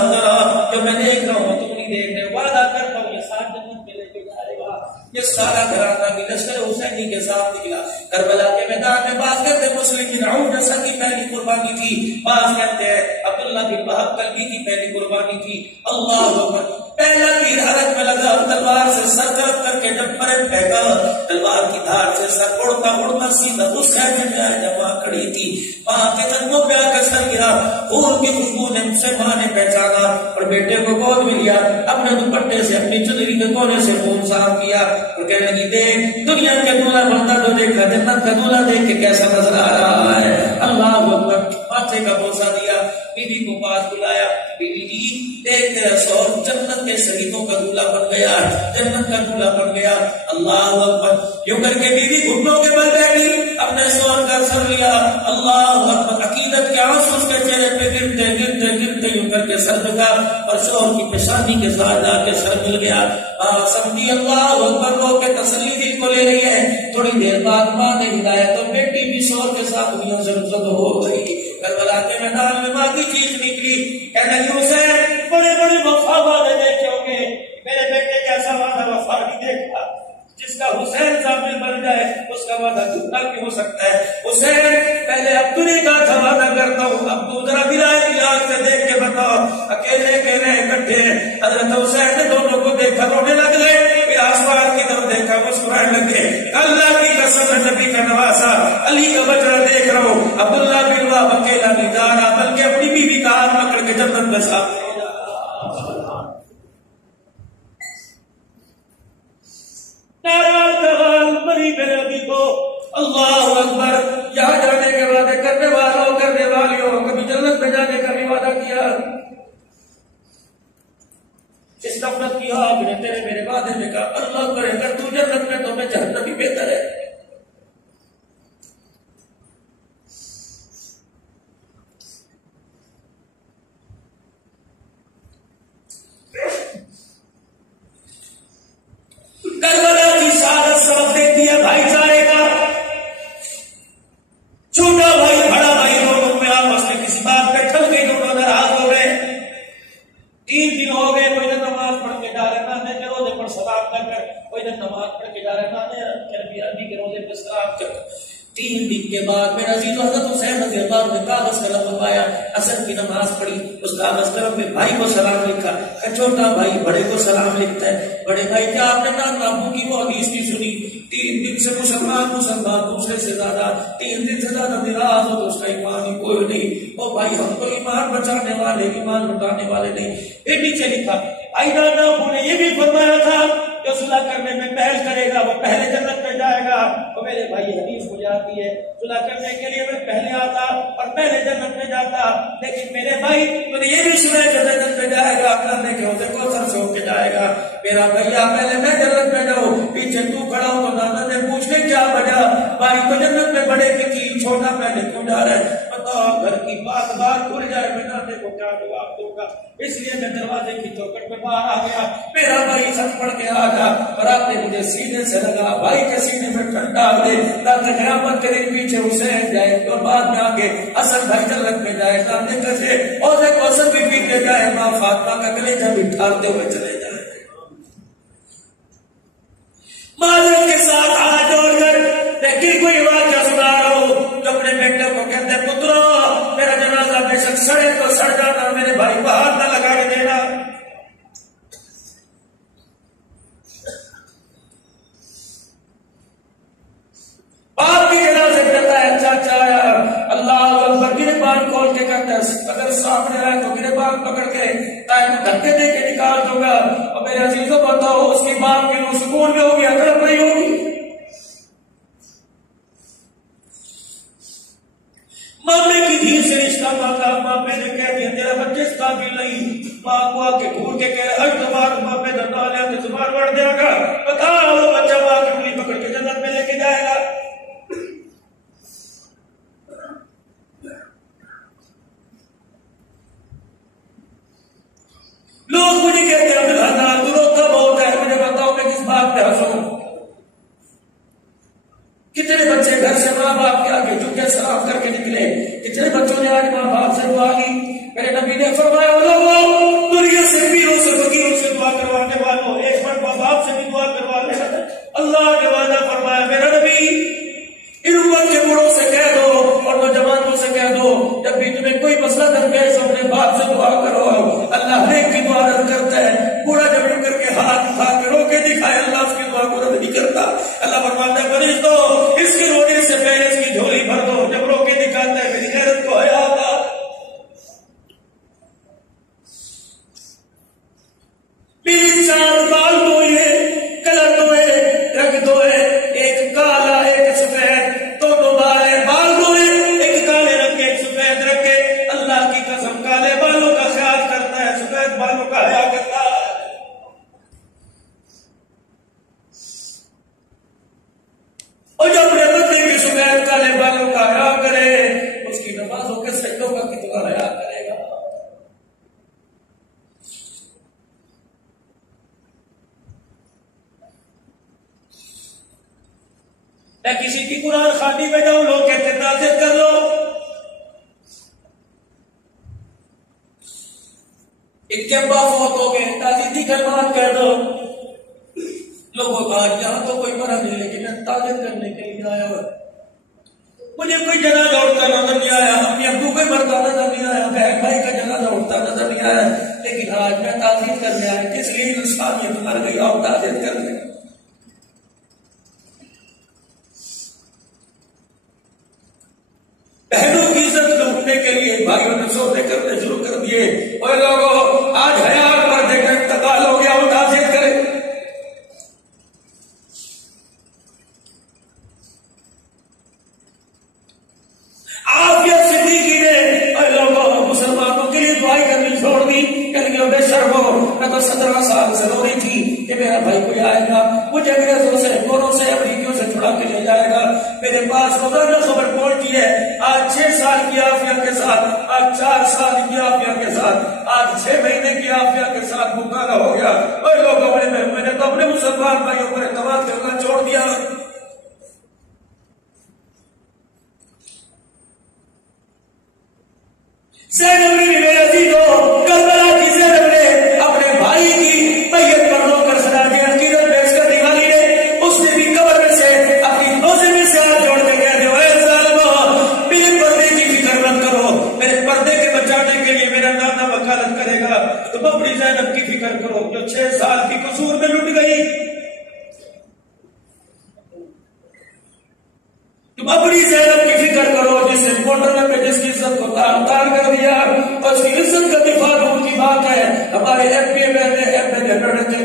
جو میں دیکھ رہا ہوں تم نہیں دیکھ رہے. وعدہ کرتا ہوں یہ ساتھ جنت میں لے کے جائے گا. یہ سارا گھرانہ بھی لشکر حسینی کے ساتھ نکلا. کربلا کے میدان میں بات کرتے مسلم بن عوف جیسا کی پہلی قربانی تھی. بات کرتے ہیں عبداللہ بن وہب کلبی کی پہلی قربانی تھی. اللہ اکبر پہلا تیر حرج میں لگا تلوار سے سر طرف کر کے جب پرے پھینکا تلوار کی دھار سے سر اڑتا اڑتا سیدھا اس خیمے میں آیا جب وہاں کھڑی تھی. وہاں کے قدموں پہ آ کر سر گرا. خون کی خوشبو نے مجھ سے ماں نے پہچانا اور بیٹے کو گود میں لیا. اپنے دوپٹے سے اپنی چدری کے کونے سے خون صاف کیا اور کہنے لگی دیکھ دنیا کے دولہا بنتا جو دیکھا جنت کا دولہا دیکھ کے کیسا نظر آ رہا ہے. اللہ اکبر ماتھے کا بوسہ دیا. بیوی کو پاس بلایا. بیوی جی دیکھتے رسول جنت کے شہیدوں کا دولہا بن گیا جنت کا دولہا بن گیا. اللہ اکبر یوں کر کے بیوی گھٹنوں کے بل بیٹھی اپنے شوہر کا سر لیا. اللہ اکبر عقیدت کے آنسو اس کے چہرے پہ گرتے گرتے گرتے یوں کر کے سر جھکا اور شوہر کی پیشانی کے ساتھ جا کے سر مل گیا. سمجھی اللہ اکبر کو کے تسلی دل کو لے رہی ہے. تھوڑی دیر بعد ماں نے ہدایت تو بیٹی بھی شوہر کے ساتھ دنیا سے رخصت ہو گئی. کربلا کے میدان میں ماں کی چیز نکلی. کہنے لگی حسین بڑے بڑے وفا وعدے دیکھے ہوں گے میرے بیٹے جیسا وعدہ وفا نہیں دیکھا. جس کا حسین ضامن بن جائے اس کا وعدہ جھوٹا بھی ہو سکتا ہے. حسین پہلے اب تو نہیں کہا تھا وعدہ کرتا ہوں اب تو ذرا ولایت کی آنکھ سے دیکھ کے بتاؤ اکیلے اکیلے اکٹھے. حضرت حسین نے دونوں کو دیکھا رونے لگ گئے. پھر آسمان کی طرف دیکھا مسکرانے لگے. اللہ کی قسم نبی کا نواسا علی کا بچڑا دیکھ رہا ہوں. عبداللہ بن وہب اکیلا نہیں جا رہا بلکہ اپنی بیوی کا ہاتھ پکڑ کے جنت میں ساتھ اللہ اکبر. یہاں جانے کے وعدے کرنے والوں کرنے والیوں کبھی جنت میں جانے کا بھی وعدہ کیا. اس نفرت کی آگ نے تیرے میرے وعدے میں کہا اللہ کرے اگر تو جنت میں تو میں جہنم بھی بہتر ہے. کربلا کی شہادت سبق دے دیا بھائی چارے کا. چھوٹا بھائی بڑا بھائی دونوں میں آپس میں کسی بات پہ ٹھل گئی دونوں ناراض ہو گئے. 3 دن ہو گئے. کوئی دن نماز پڑھ کے جا رہے نانے کے روزے پر سلام کر کر کوئی دن نماز پڑھ کے جا رہے نانے عربی کے روزے پر سلام کر. 3 دن کے بعد میرا عزیز حضرت حسین رضی اللہ عنہ نے کاغذ قلم منگوایا. عصر کی نماز پڑھی. اس کاغذ قلم میں بھائی کو سلام لکھا. چھوٹا بھائی بڑے کو سلام لکھتا ہے. بڑے بھائی کیا آپ نے نان ابو کی وہ حدیث کی سنی 3 دن سے مسلمان دوسرے سے زیادہ 3 دن سے زیادہ ناراض ہو تو اس کا ایمان ہی کوئی نہیں. وہ بھائی ہم تو ایمان بچانے والے ایمان لٹانے والے نہیں. پھر نیچے لکھا آئی نانا ابو نے یہ بھی فرمایا تھا کہ صلح کرنے میں پہل کرے گا وہ پہلے جنت میں جائے گا. تو میرے بھائی حدیث مجھے آتی ہے صلح کرنے کے لیے میں پہلے آتا اور پہلے جنت میں جاتا, لیکن میرے بھائی تو یہ بھی سنا جو جنت میں جائے گا کرنے کے ہوتے کو سر سو کے جائے گا. میرا بھیا پہلے میں جنت میں جاؤں, پیچھے تو کھڑا ہو تو دادا نے پوچھ لے کیا وجہ, بھائی تو جنت میں بڑے کی چھوٹا پہلے کیوں جا رہا ہے, بتاؤ گھر کی بات کھل جائے میں دادے کو کیا جواب دوں گا. اس لیے میں دروازے کی چوکٹ پہ باہر آ گیا. میرا بھائی سچ پڑھ کے آ گیا اور آپ نے مجھے سینے سے لگا, بھائی کے سینے میں ٹھنڈا دے تاکہ قیامت کے دن پیچھے حسین جائے تو بعد میں آگے اصل بھائی جنت میں جائے, تاکہ کیسے اور ایک اصل بھی پیتے جائے, ماں فاطمہ کا کلیجہ بھی ٹھارتے ہوئے چلے جائے. معذرت کے ساتھ ہاتھ جوڑ کر لیکن کوئی واقعہ سنا رہا ہوں جو اپنے بیٹے کو کہتے ہیں پترو میرا جنازہ بے شک سڑے تو سڑ جانا, میرے بھائی کو ہاتھ نہ لگا کے دینا. باپ بھی جنازے کہتا ہے چاچا اللہ اکبر, گربان کھول کے کہتا ہے اگر سامنے آئے تو گربان پکڑ کے دھکے دے کے نکال دوں گا. اور میرے عزیزوں بتاؤ اس کی باپ کی سکون میں ہوگی اگر نہیں ہوگی. مامے کی دھی سے رشتہ مانگا, مامے نے کہہ دیا تیرا بچے اس قابل نہیں, ماں کو آ کے گھور کے کہہ ہر زبان مامے دھنا لیا تو زبان بڑھ دے گا, بتاؤ وہ بچہ ماں کی انگلی پکڑ کے جنت میں لے کے جائے گا. لوگ مجھے کہتے ہیں عبدالحنان تو روتا بہت ہے, مجھے بتاؤ میں کس بات پہ ہنسوں. کتنے بچے گھر سے ماں باپ کے آگے جھکے سلام کر کے نکلے, کتنے بچوں نے آج ماں باپ سے دعا لی. میرے نبی نے فرمایا لوگوں دنیا سے پیروں سے فقیروں سے دعا کروانے والوں ایک مرتبہ باپ سے بھی دعا کروا لے. اللہ نے وعدہ فرمایا میرا نبی ان امت کے بوڑھوں سے کہہ دو اور نوجوانوں سے کہہ دو جب بھی تمہیں کوئی مسئلہ درپیش ہو اپنے باپ سے دعا کرو, اللہ ہر ایک کی دعا رد کرتا ہے. بوڑھا جب اٹھ کر کے ہاتھ اٹھا کے رو کے دکھائے اللہ اس کی دعا کو رد نہیں کرتا. اللہ فرماتا ہے فرشتوں اس کے رونے سے پہلے اس کی جھولی بھر دو, جب رو کے دکھاتا ہے میری غیرت کو حیا آتا. میری چار بال دھوئے, کلر دھوئے, رنگ دھوئے, ایک کالا ایک سفید, دونوں بال دھوئے, ایک کالے رنگ کے ایک سفید رکھے. اللہ کی قسم کالے بالوں کا خیال کرتا ہے, سفید بالوں کا حیا کرتا ہے. اور جب اپنے بندے کی سفید کالے بالوں کا حیا کرے اس کی نمازوں کے سجدوں کا کتنا حیا کرے گا. میں کسی کی قرآن خوانی میں جاؤں لوگ کہتے تعزیت کر لو, ان کے ابا فوت ہو گئے تعزیتی کلمات کہہ دو. لوگوں کا یہاں تو کوئی مرا نہیں لیکن میں تعزیت کرنے کے لیے آیا ہوا. مجھے کوئی جنازہ اٹھتا نظر نہیں آیا, اپنے ابو کوئی مرتا نظر نہیں آیا, بہن بھائی کا جنازہ اٹھتا نظر نہیں آیا, لیکن آج میں تعزیت کرنے آیا. کس لیے انسانیت مر گئی, اور تعزیت کرنے. بہنوں کی عزت لوٹنے کے لیے بھائیوں نے سودے کرنے شروع کر دیے. اور لوگوں آج حیات پر دے کر انتقال ہو گیا, اور تعزیت کرے. عافیت صدیقی نے اور لوگوں مسلمانوں کے لیے دعائی کرنی چھوڑ دی. کہیں بے شرمو, میں تو 17 سال سے رو رہی تھی کہ میرا بھائی کوئی آئے گا مجھے انگریزوں سے گوروں سے امریکیوں سے چھڑا کے لے جائے گا. میرے پاس روزانہ خبر پہنچی ہے, آج 6 سال کی عافیت کے ساتھ, آج 4 سال کی عافیت کے ساتھ, آج 6 مہینے کی عافیت کے ساتھ مکالا ہو گیا. اور لوگوں میں نے تو اپنے مسلمان بھائیوں پر اعتماد کرنا چھوڑ دیا. زینب نے میرے عزیزوں کربلا کی زینب نے اپنے بھائی کی میت پر رو کر سنا دیا. عقیدت پیش کر دیوالی نے اس نے بھی قبر میں سے اپنی روزے میں سے ہاتھ جوڑ کے کہہ دیا اے ظالمہ میرے پردے کی فکر مت کرو, میرے پردے کے بچانے کے لیے میرا نانا وکالت کرے گا. تم اپنی زینب کی فکر کرو جو 6 سال کی قصور میں لٹ گئی. تم اپنی زینب کی فکر کرو جس نے موٹر میں جس کی عزت کو تار کر دیا, اور اس کی عزت کا دفاع دور کی بات ہے. ہمارے ایم پی میں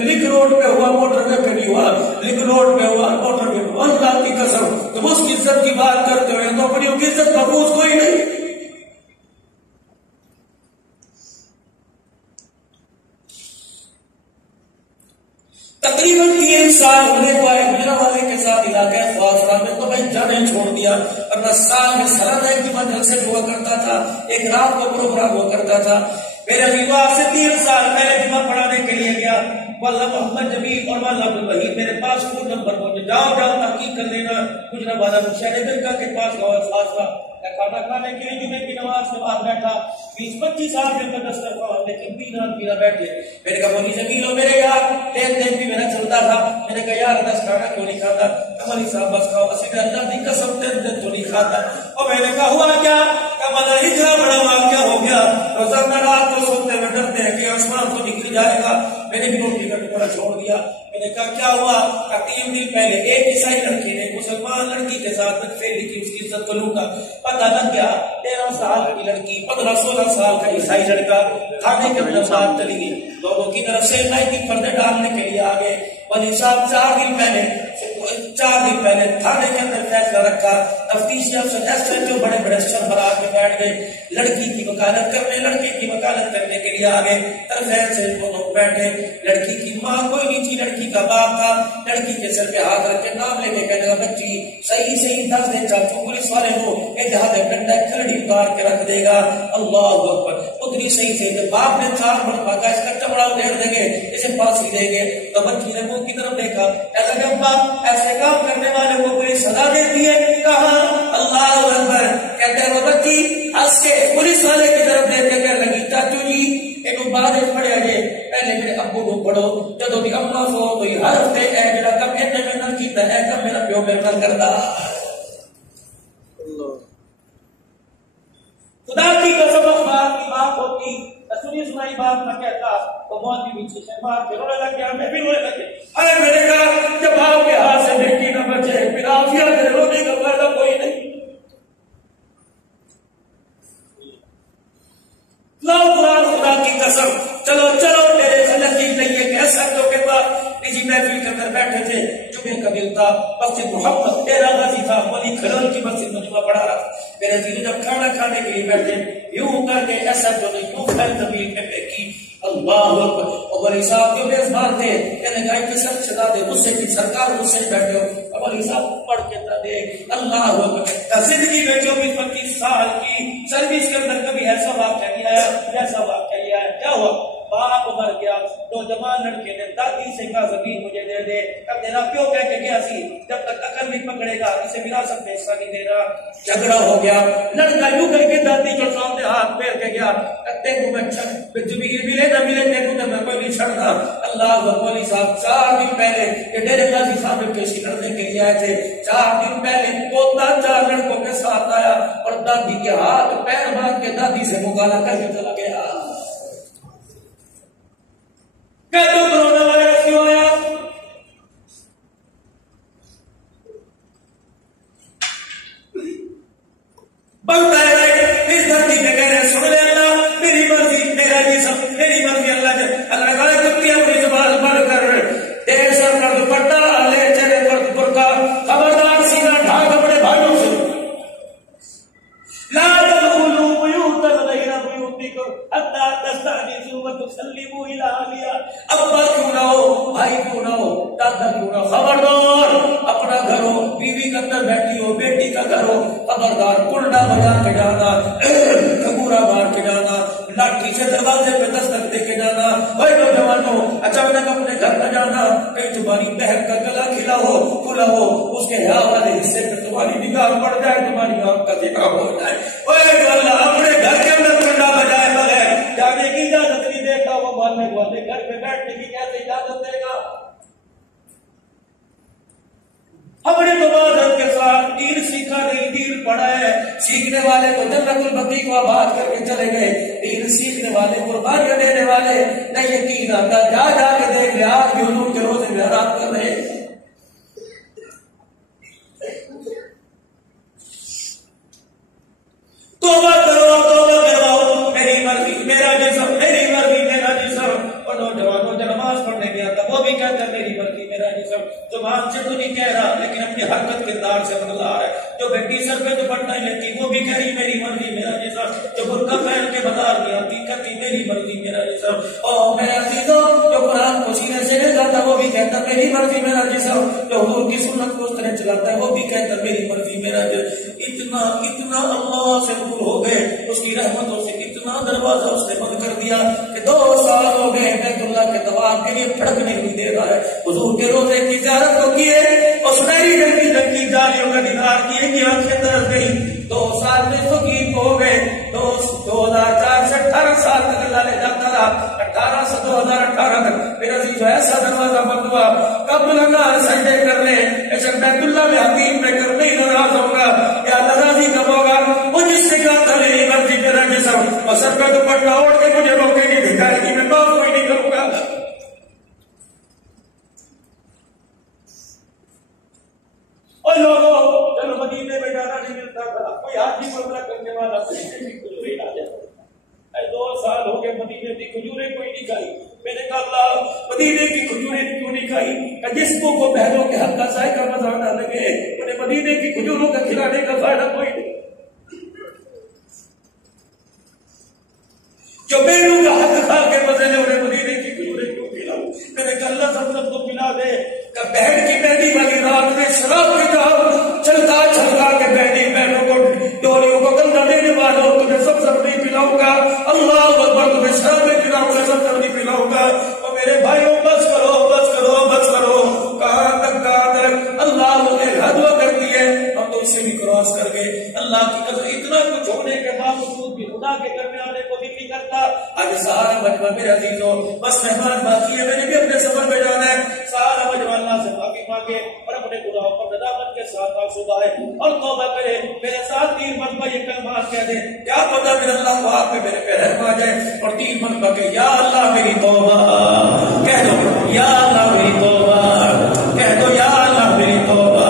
لنک روڈ پہ ہوا موٹر میں پہ نہیں ہوا, پبلک روڈ پہ ہوا، موٹر پہ ہوا، اللہ کی قسم تم اس کی عزت کی بات کرتے ہوئے تو اپنی کی عزت محفوظ کوئی نہیں. تقریباً 3 سال ہونے کو آئے گجرا والے کے ساتھ علاقہ خواصرہ میں تو میں جانے چھوڑ دیا. اور سال میں سالانہ ایک جمعہ جلسے ہوا کرتا تھا، ایک رات کو پروگرام ہوا کرتا تھا. میرے جیوا سے 3 سال پہلے جمعہ پڑھانے کے لیے گیا. مولانا محمد جمیل اور مولانا عبد الوحید میرے پاس فون نمبر پہنچے، جاؤ تحقیق کر لینا. گجرا والا مشاہدے درگاہ کے پاس گوا خاصرہ کھانا کھانے کے لیے جمعے کی نماز کے بعد بیٹھا. 20-25 سال میں دسترخوان لیکن پینا بیٹھے. میں نے کہا مولی جمیل ہو میرے یار، ایک بھی میرا چلتا تھا. میں نے کہا یار 10 کھانا کیوں نہیں کھاتا؟ مولی صاحب بس کھاؤ. اسی اللہ کی قسم 10 دن تو نہیں کھاتا. اور میں نے کہا ہوا کیا؟ ہمارا اتنا بڑا واقعہ ہو گیا. روزانہ رات کو سوتے میں ڈرتے ہیں کہ آسمان کو نکل جائے گا. میں نے بھی روٹی کا ٹکڑا چھوڑ دیا. میں نے کہا کیا ہوا؟ 3 دن پہلے ایک عیسائی لڑکی نے مسلمان لڑکی کے ساتھ بدفعلی کی، اس کی عزت کو لوٹا. پتہ لگ گیا 13 سال کی لڑکی 15-16 سال کا عیسائی لڑکا کھانے کے اندر بات چلی گئی. دونوں کی طرف سے نائی پردے ڈالنے کے لیے آگے. ولی صاحب 4 دن پہلے تھانے کے اندر فیصلہ رکھا. تفتیشی افسر ایس ایچ او بڑے بڑے سربراہ کے بیٹھ گئے. لڑکی کی وکالت کرنے کے لیے آگے. طرفین سے دونوں بیٹھے. لڑکی کی ماں کوئی نہیں تھی، لڑکی کا باپ تھا. لڑکی کے سر پہ ہاتھ رکھ کے نام لے کے کہنے لگا بچی صحیح 10 دن چاچو پولیس والے ہو اتحاد ڈنڈا کھڑی اتار کے رکھ دے گا. اللہ اکبر. اتنی صحیح باپ نے 4 مرتبہ کہا اس کا چمڑا ادھیڑ دیں گے، اسے پھانسی دیں گے. تو بچی نے منہ کی طرف دیکھا، ایسا کہ ابا ایسے کام کرنے والے کو پولیس سزا دیتی ہے. کہاں؟ اللہ اکبر. کہتے ہیں وہ بچی ہنس کے پولیس والے کی طرف دیکھ کے کہنے لگی چاچو جی ایک بات پڑھے جے پہلے میرے ابو کو پڑھو جدو بھی اما سو تو ہر ہفتے اے جڑا کم اینے میں نہ کیتا ہے کم میرا پیو میرے نال کردا. خدا کی قسم اخبار کی بات ہوتی سنی سنائی بات نہ کہتا تو موت بھی پیچھے سے مار کے رونے لگ گیا. میں بھی رونے لگ گیا. ارے میں نے کہا جب آپ کے ہاتھ سے بیٹی نہ بچے پھر آفیہ سے رونے کا فائدہ کوئی نہیں. لاؤ قرآن خدا کی قسم. چلو میرے نزدیک نہیں ہے کہ ایسا لوگ کے پاس کسی محفل کے اندر بیٹھے تھے. جمعے کا دن تھا، مسجد محمد 13 غازی تھا، ولی کھرل کی مسجد میں جمعہ پڑھا رہا تھا. میرے دل جب کھانا کھانے کے لیے بیٹھے یوں کر کے ایسا جو نہیں یوں پھیل طبیعت میں پھینکی. اللہ اکبر. اور ولی صاحب جو میزبان تھے کہنے گئے کہ سر چلا دے مجھ سے بھی سرکار مجھ سے بیٹھے ہو. ولی صاحب پڑھ کے تھا دیکھ. اللہ اکبر. زندگی میں 24-25 سال کی سروس کے اندر کبھی ایسا واقعہ نہیں آیا جیسا واقعہ یہ آیا. کیا ہوا؟ باپ مر گیا. نوجوان لڑکے نے دادی سے کہا زمین مجھے دے دے. اب تیرا پیو کہہ کے گیا سی جب تک عقل نہیں پکڑے گا اسے وراثت میں حصہ نہیں دے رہا. جھگڑا ہو گیا. لڑکا یوں کر کے دادی کے سامنے ہاتھ پھیر کے گیا. تیرے کو میں زمین ملے نہ ملے تیرے کو میں کوئی نہیں چھڑتا. اللہ ولی صاحب 4 دن پہلے یہ ڈیرے غازی صاحب میں پیشی کرنے کے لیے آئے تھے. 4 دن پہلے پوتا 4 لڑکوں کے ساتھ آیا اور دادی کے ہاتھ پیر باندھ کے دادی سے مکالمہ کر کے چلا گیا. کرونا وائرس کیوں آیا؟ بنتا ہے اس دھرتی پہ کہہ رہے سن لے اللہ میری مرضی میرا جسم میری مرضی. اللہ تعالیٰ کتنی اپنی زبان بڑھ کر تیرے سر پر دوپٹہ لے چہرے پر برقع خبردار سینہ ڈھانک اپنے بھائیوں سے. لا تدخلوا بیوتا غیر بیوتکم حتی تستأنسوا وتسلموا الی اہلہا. ابا کیوں نہ ہو، بھائی کیوں نہ ہو، دادا کیوں نہ ہو، خبردار اپنا گھر ہو، بیوی کے اندر بیٹھی ہو، بیٹی کا گھر ہو، خبردار کنڈا بجا کے جانا، کھگورا مار کے جانا، لاٹھی سے دروازے پہ دستک دے کے جانا. بھائی نوجوانوں اچانک اپنے گھر نہ جانا. کہیں تمہاری بہن کا گلا کھلا ہو اس کے حیا والے حصے پہ تمہاری نگاہ پڑ جائے، تمہاری آنکھ کا دیکھا ہو جائے. اللہ اپنے گھر کے اندر کنڈا بجائے بغیر جانے کی اجازت نہیں دیتا. وہ ماننے والے گھر پہ بیٹھنے کی کیسے اجازت دے گا؟ ہم نے تو عادت کے ساتھ دین سیکھا نہیں، دین پڑھا ہے. سیکھنے والے تو جنت البقیع کو آباد کر کے چلے گئے، دین سیکھنے والے قربانیاں دینے والے نہ یقین آتا. جا کے دیکھ لے آج بھی حضور کے روزے میں آرام کر رہے. توبہ کرو، توبہ کرواؤ. میری مرضی میرا جسم، میری مرضی میرا جسم. اور نوجوانوں جو نماز پڑھنے گیا تھا وہ بھی کہتا ہے میری مرضی میرا جسم. زبان سے تو نہیں کہہ رہا لیکن اپنی حرکت کردار سے بدلا رہا ہے. جو بیٹی سر پہ دوپٹہ نہیں لیتی وہ بھی کہہ رہی میری مرضی میرا جسم. جو برقع پہن کے بازار میں آتی کہتی میری مرضی میرا جسم. اور میرے عزیزوں جو قرآن کو سینے سے نہیں لاتا وہ بھی کہتا میری مرضی میرا جسم. جو حضور کی سنت کو اس طرح چلاتا ہے وہ بھی کہتا میری مرضی میرا جسم. اتنا اتنا اللہ سے دور ہو گئے, اس کی رحمتوں سے اتنا دروازہ اس نے بند کر دیا کہ 2 سال ہو گئے بیت اللہ کے طواف کے لیے پھڑکنے نہیں دے رہا ہے. حضور کے روزے کی زیارت تو کیے اور سنہری جنگی جنگی جالیوں کا دیدار کیے کہ آنکھیں طرف گئی. 2 سال میں فقیر ہو گئے. 2004 سے 18 سال تک اللہ لے جاتا رہا. 18 سے 2018 تک میرا عزیز ایسا دروازہ بند ہوا. کب لگا سجدے کر لے ایسے بیت اللہ میں حتیم میں کر نہیں ناراض ہوگا یا ناراضی کب ہوگا. وہ جس سے کہا تھا میری مرضی میرا جسم اور سر کا دوپٹہ اوڑھ کے مجھے روکے گی بھکاری کی میں بات کوئی نہیں کروں گا. اور لوگوں چلو مدینے میں جانا نہیں ملتا تھا, کوئی حاجی عمرہ کرنے والا سجدے کی کھجوریں آ جاتا. 2 سال ہو گئے مدینے کی کھجوریں کوئی نہیں کھائی. میں نے کہا اللہ مدینے کی کھجوریں کیوں نہیں کھائی؟ کہ جسموں کو بہنوں کے حق کا ذائقہ مزہ نہ لگے انہیں مدینے کی کھجوروں کا کھلانے کا فائدہ کوئی نہیں. جو بہنوں کا حق کھا کے مزے لے انہیں مدینے کی کھجوریں کیوں کھلاؤں؟ میں نے کہا اللہ سب کو پلا دے. کہ بہن کی مہندی والی رات میں شراب پی جاؤ چلتا چھلکا کے بہنی بہنوں کو ڈولیوں کو گندہ دینے والوں تمہیں سب نہیں پلاؤں گا. اللہ اکبر تمہیں شراب نہیں پلاؤں گا سب نہیں پلاؤں گا. اور میرے بھائیوں بس کرو بس کرو بس کرو. کہاں تک اللہ نے حد کر دی ہے ہم تو اس سے بھی کراس کر گئے. اللہ کی قدر اتنا کچھ ہونے کے باوجود بھی خدا کے کرنے والے کو بھی نہیں کرتا. آج سارا مجمع میرے عزیزوں بس مہمان باقی ہے, میں نے بھی اپنے سفر پہ جانا ہے. سارا مجمع اللہ سے معافی مانگے اور اپنے گناہوں پر ندامت کے ساتھ آسودہ ہے اور توبہ کرے. میرے ساتھ 3 مرتبہ یہ کلمات کہہ دیں, کیا پتہ میرے اللہ کو آپ پہ میرے پہ رحم آ جائے. اور 3 مرتبہ کہ یا اللہ میری توبہ کہہ دو, یا اللہ میری توبہ کہہ دو, یا اللہ میری توبہ.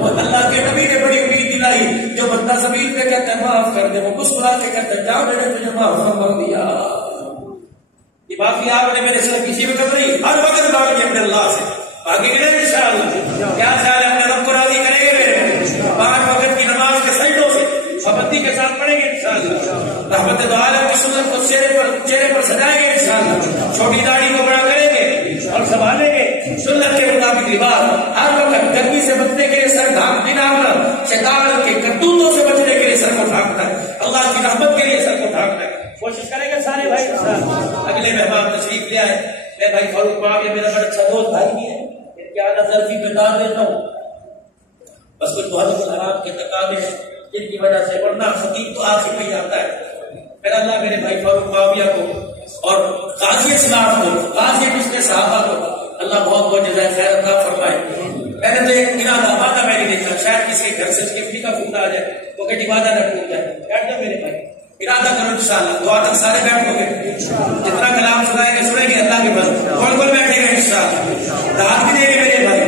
اور اللہ کے نبی نے بڑی امید دلائی جو بندہ زمین پہ کہتا ہے معاف کر دے وہ مسکرا کے کہتا ہے جا میں نے تجھے معاف فرما دیا. یہ باقی آپ نے میرے ساتھ کسی میں کر رہی ہر وقت باقی اپنے اللہ سے باقی کریں انشاءاللہ. کیا خیال ہے اپنے رب کو راضی کریں گے میرے 5 وقت کی نماز کے سجدوں سے پابندی کے ساتھ پڑھیں گے انشاءاللہ. رحمت دو عالم کی سنت کو چہرے پر سجائیں گے انشاءاللہ. چھوٹی داڑھی کو بڑا کریں گے اور سنبھالیں گے سنت کے مطابق لباس. ہر وقت گرمی سے بچنے کے لیے سر ڈھانپ دینا ہوگا. شیطان کے کرتوتوں سے بچنے کے لیے سر کو ڈھانپنا ہے. اللہ کی رحمت کے لیے سر کو ڈھانپنا ہے. کوشش کریں گے سارے بھائی. اگلے مہمان تشریف لے آئے. میں بھائی فاروق باغ میرا بڑا اچھا دوست بھائی بھی ہے. کیا نظر بھی بتا دیتا ہوں بس کچھ بہت حرام کے تقاضے جن کی وجہ سے ورنہ خطیب تو آخر میں جاتا ہے. میرا اللہ میرے بھائی فاروق باغیہ کو اور قاضی اسلام کو قاضی پچھلے صحابہ کو اللہ بہت بہت جزائے خیر عطا فرمائے. میں نے تو ایک ارادہ وعدہ میں نہیں دیکھا شاید کسی کے گھر سے گفٹ کا فون آ جائے وہ کہیں وعدہ نہ ٹوٹ جائے. بیٹھ جاؤ میرے بھائی ارادہ کرو انشاءاللہ. دعا تک سارے بیٹھ ہو گئے جتنا کلام سنیں گے اللہ کے پاس کون کون بیٹھے گا انشاءاللہ. دعا بھی دیں گے میرے بھائی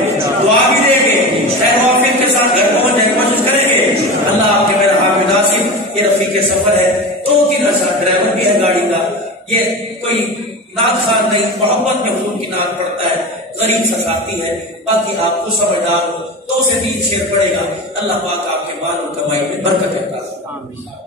دعا بھی دیں گے خیر وافر کے ساتھ گھر پہنچ جائے کوشش کریں گے. اللہ آپ کے میرا حامد ناصر یہ رفیق سفر ہے 2 دن ایسا ڈرائیور بھی ہے گاڑی کا. یہ کوئی نعت خوان نہیں محبت میں حضور کی نعت پڑھتا ہے غریب سکھاتی ہے. باقی آپ کو سمجھدار ہو 2 سے 3 شعر پڑے گا. اللہ پاک آپ کے مال اور کمائی میں برکت عطا فرمائے. آمین.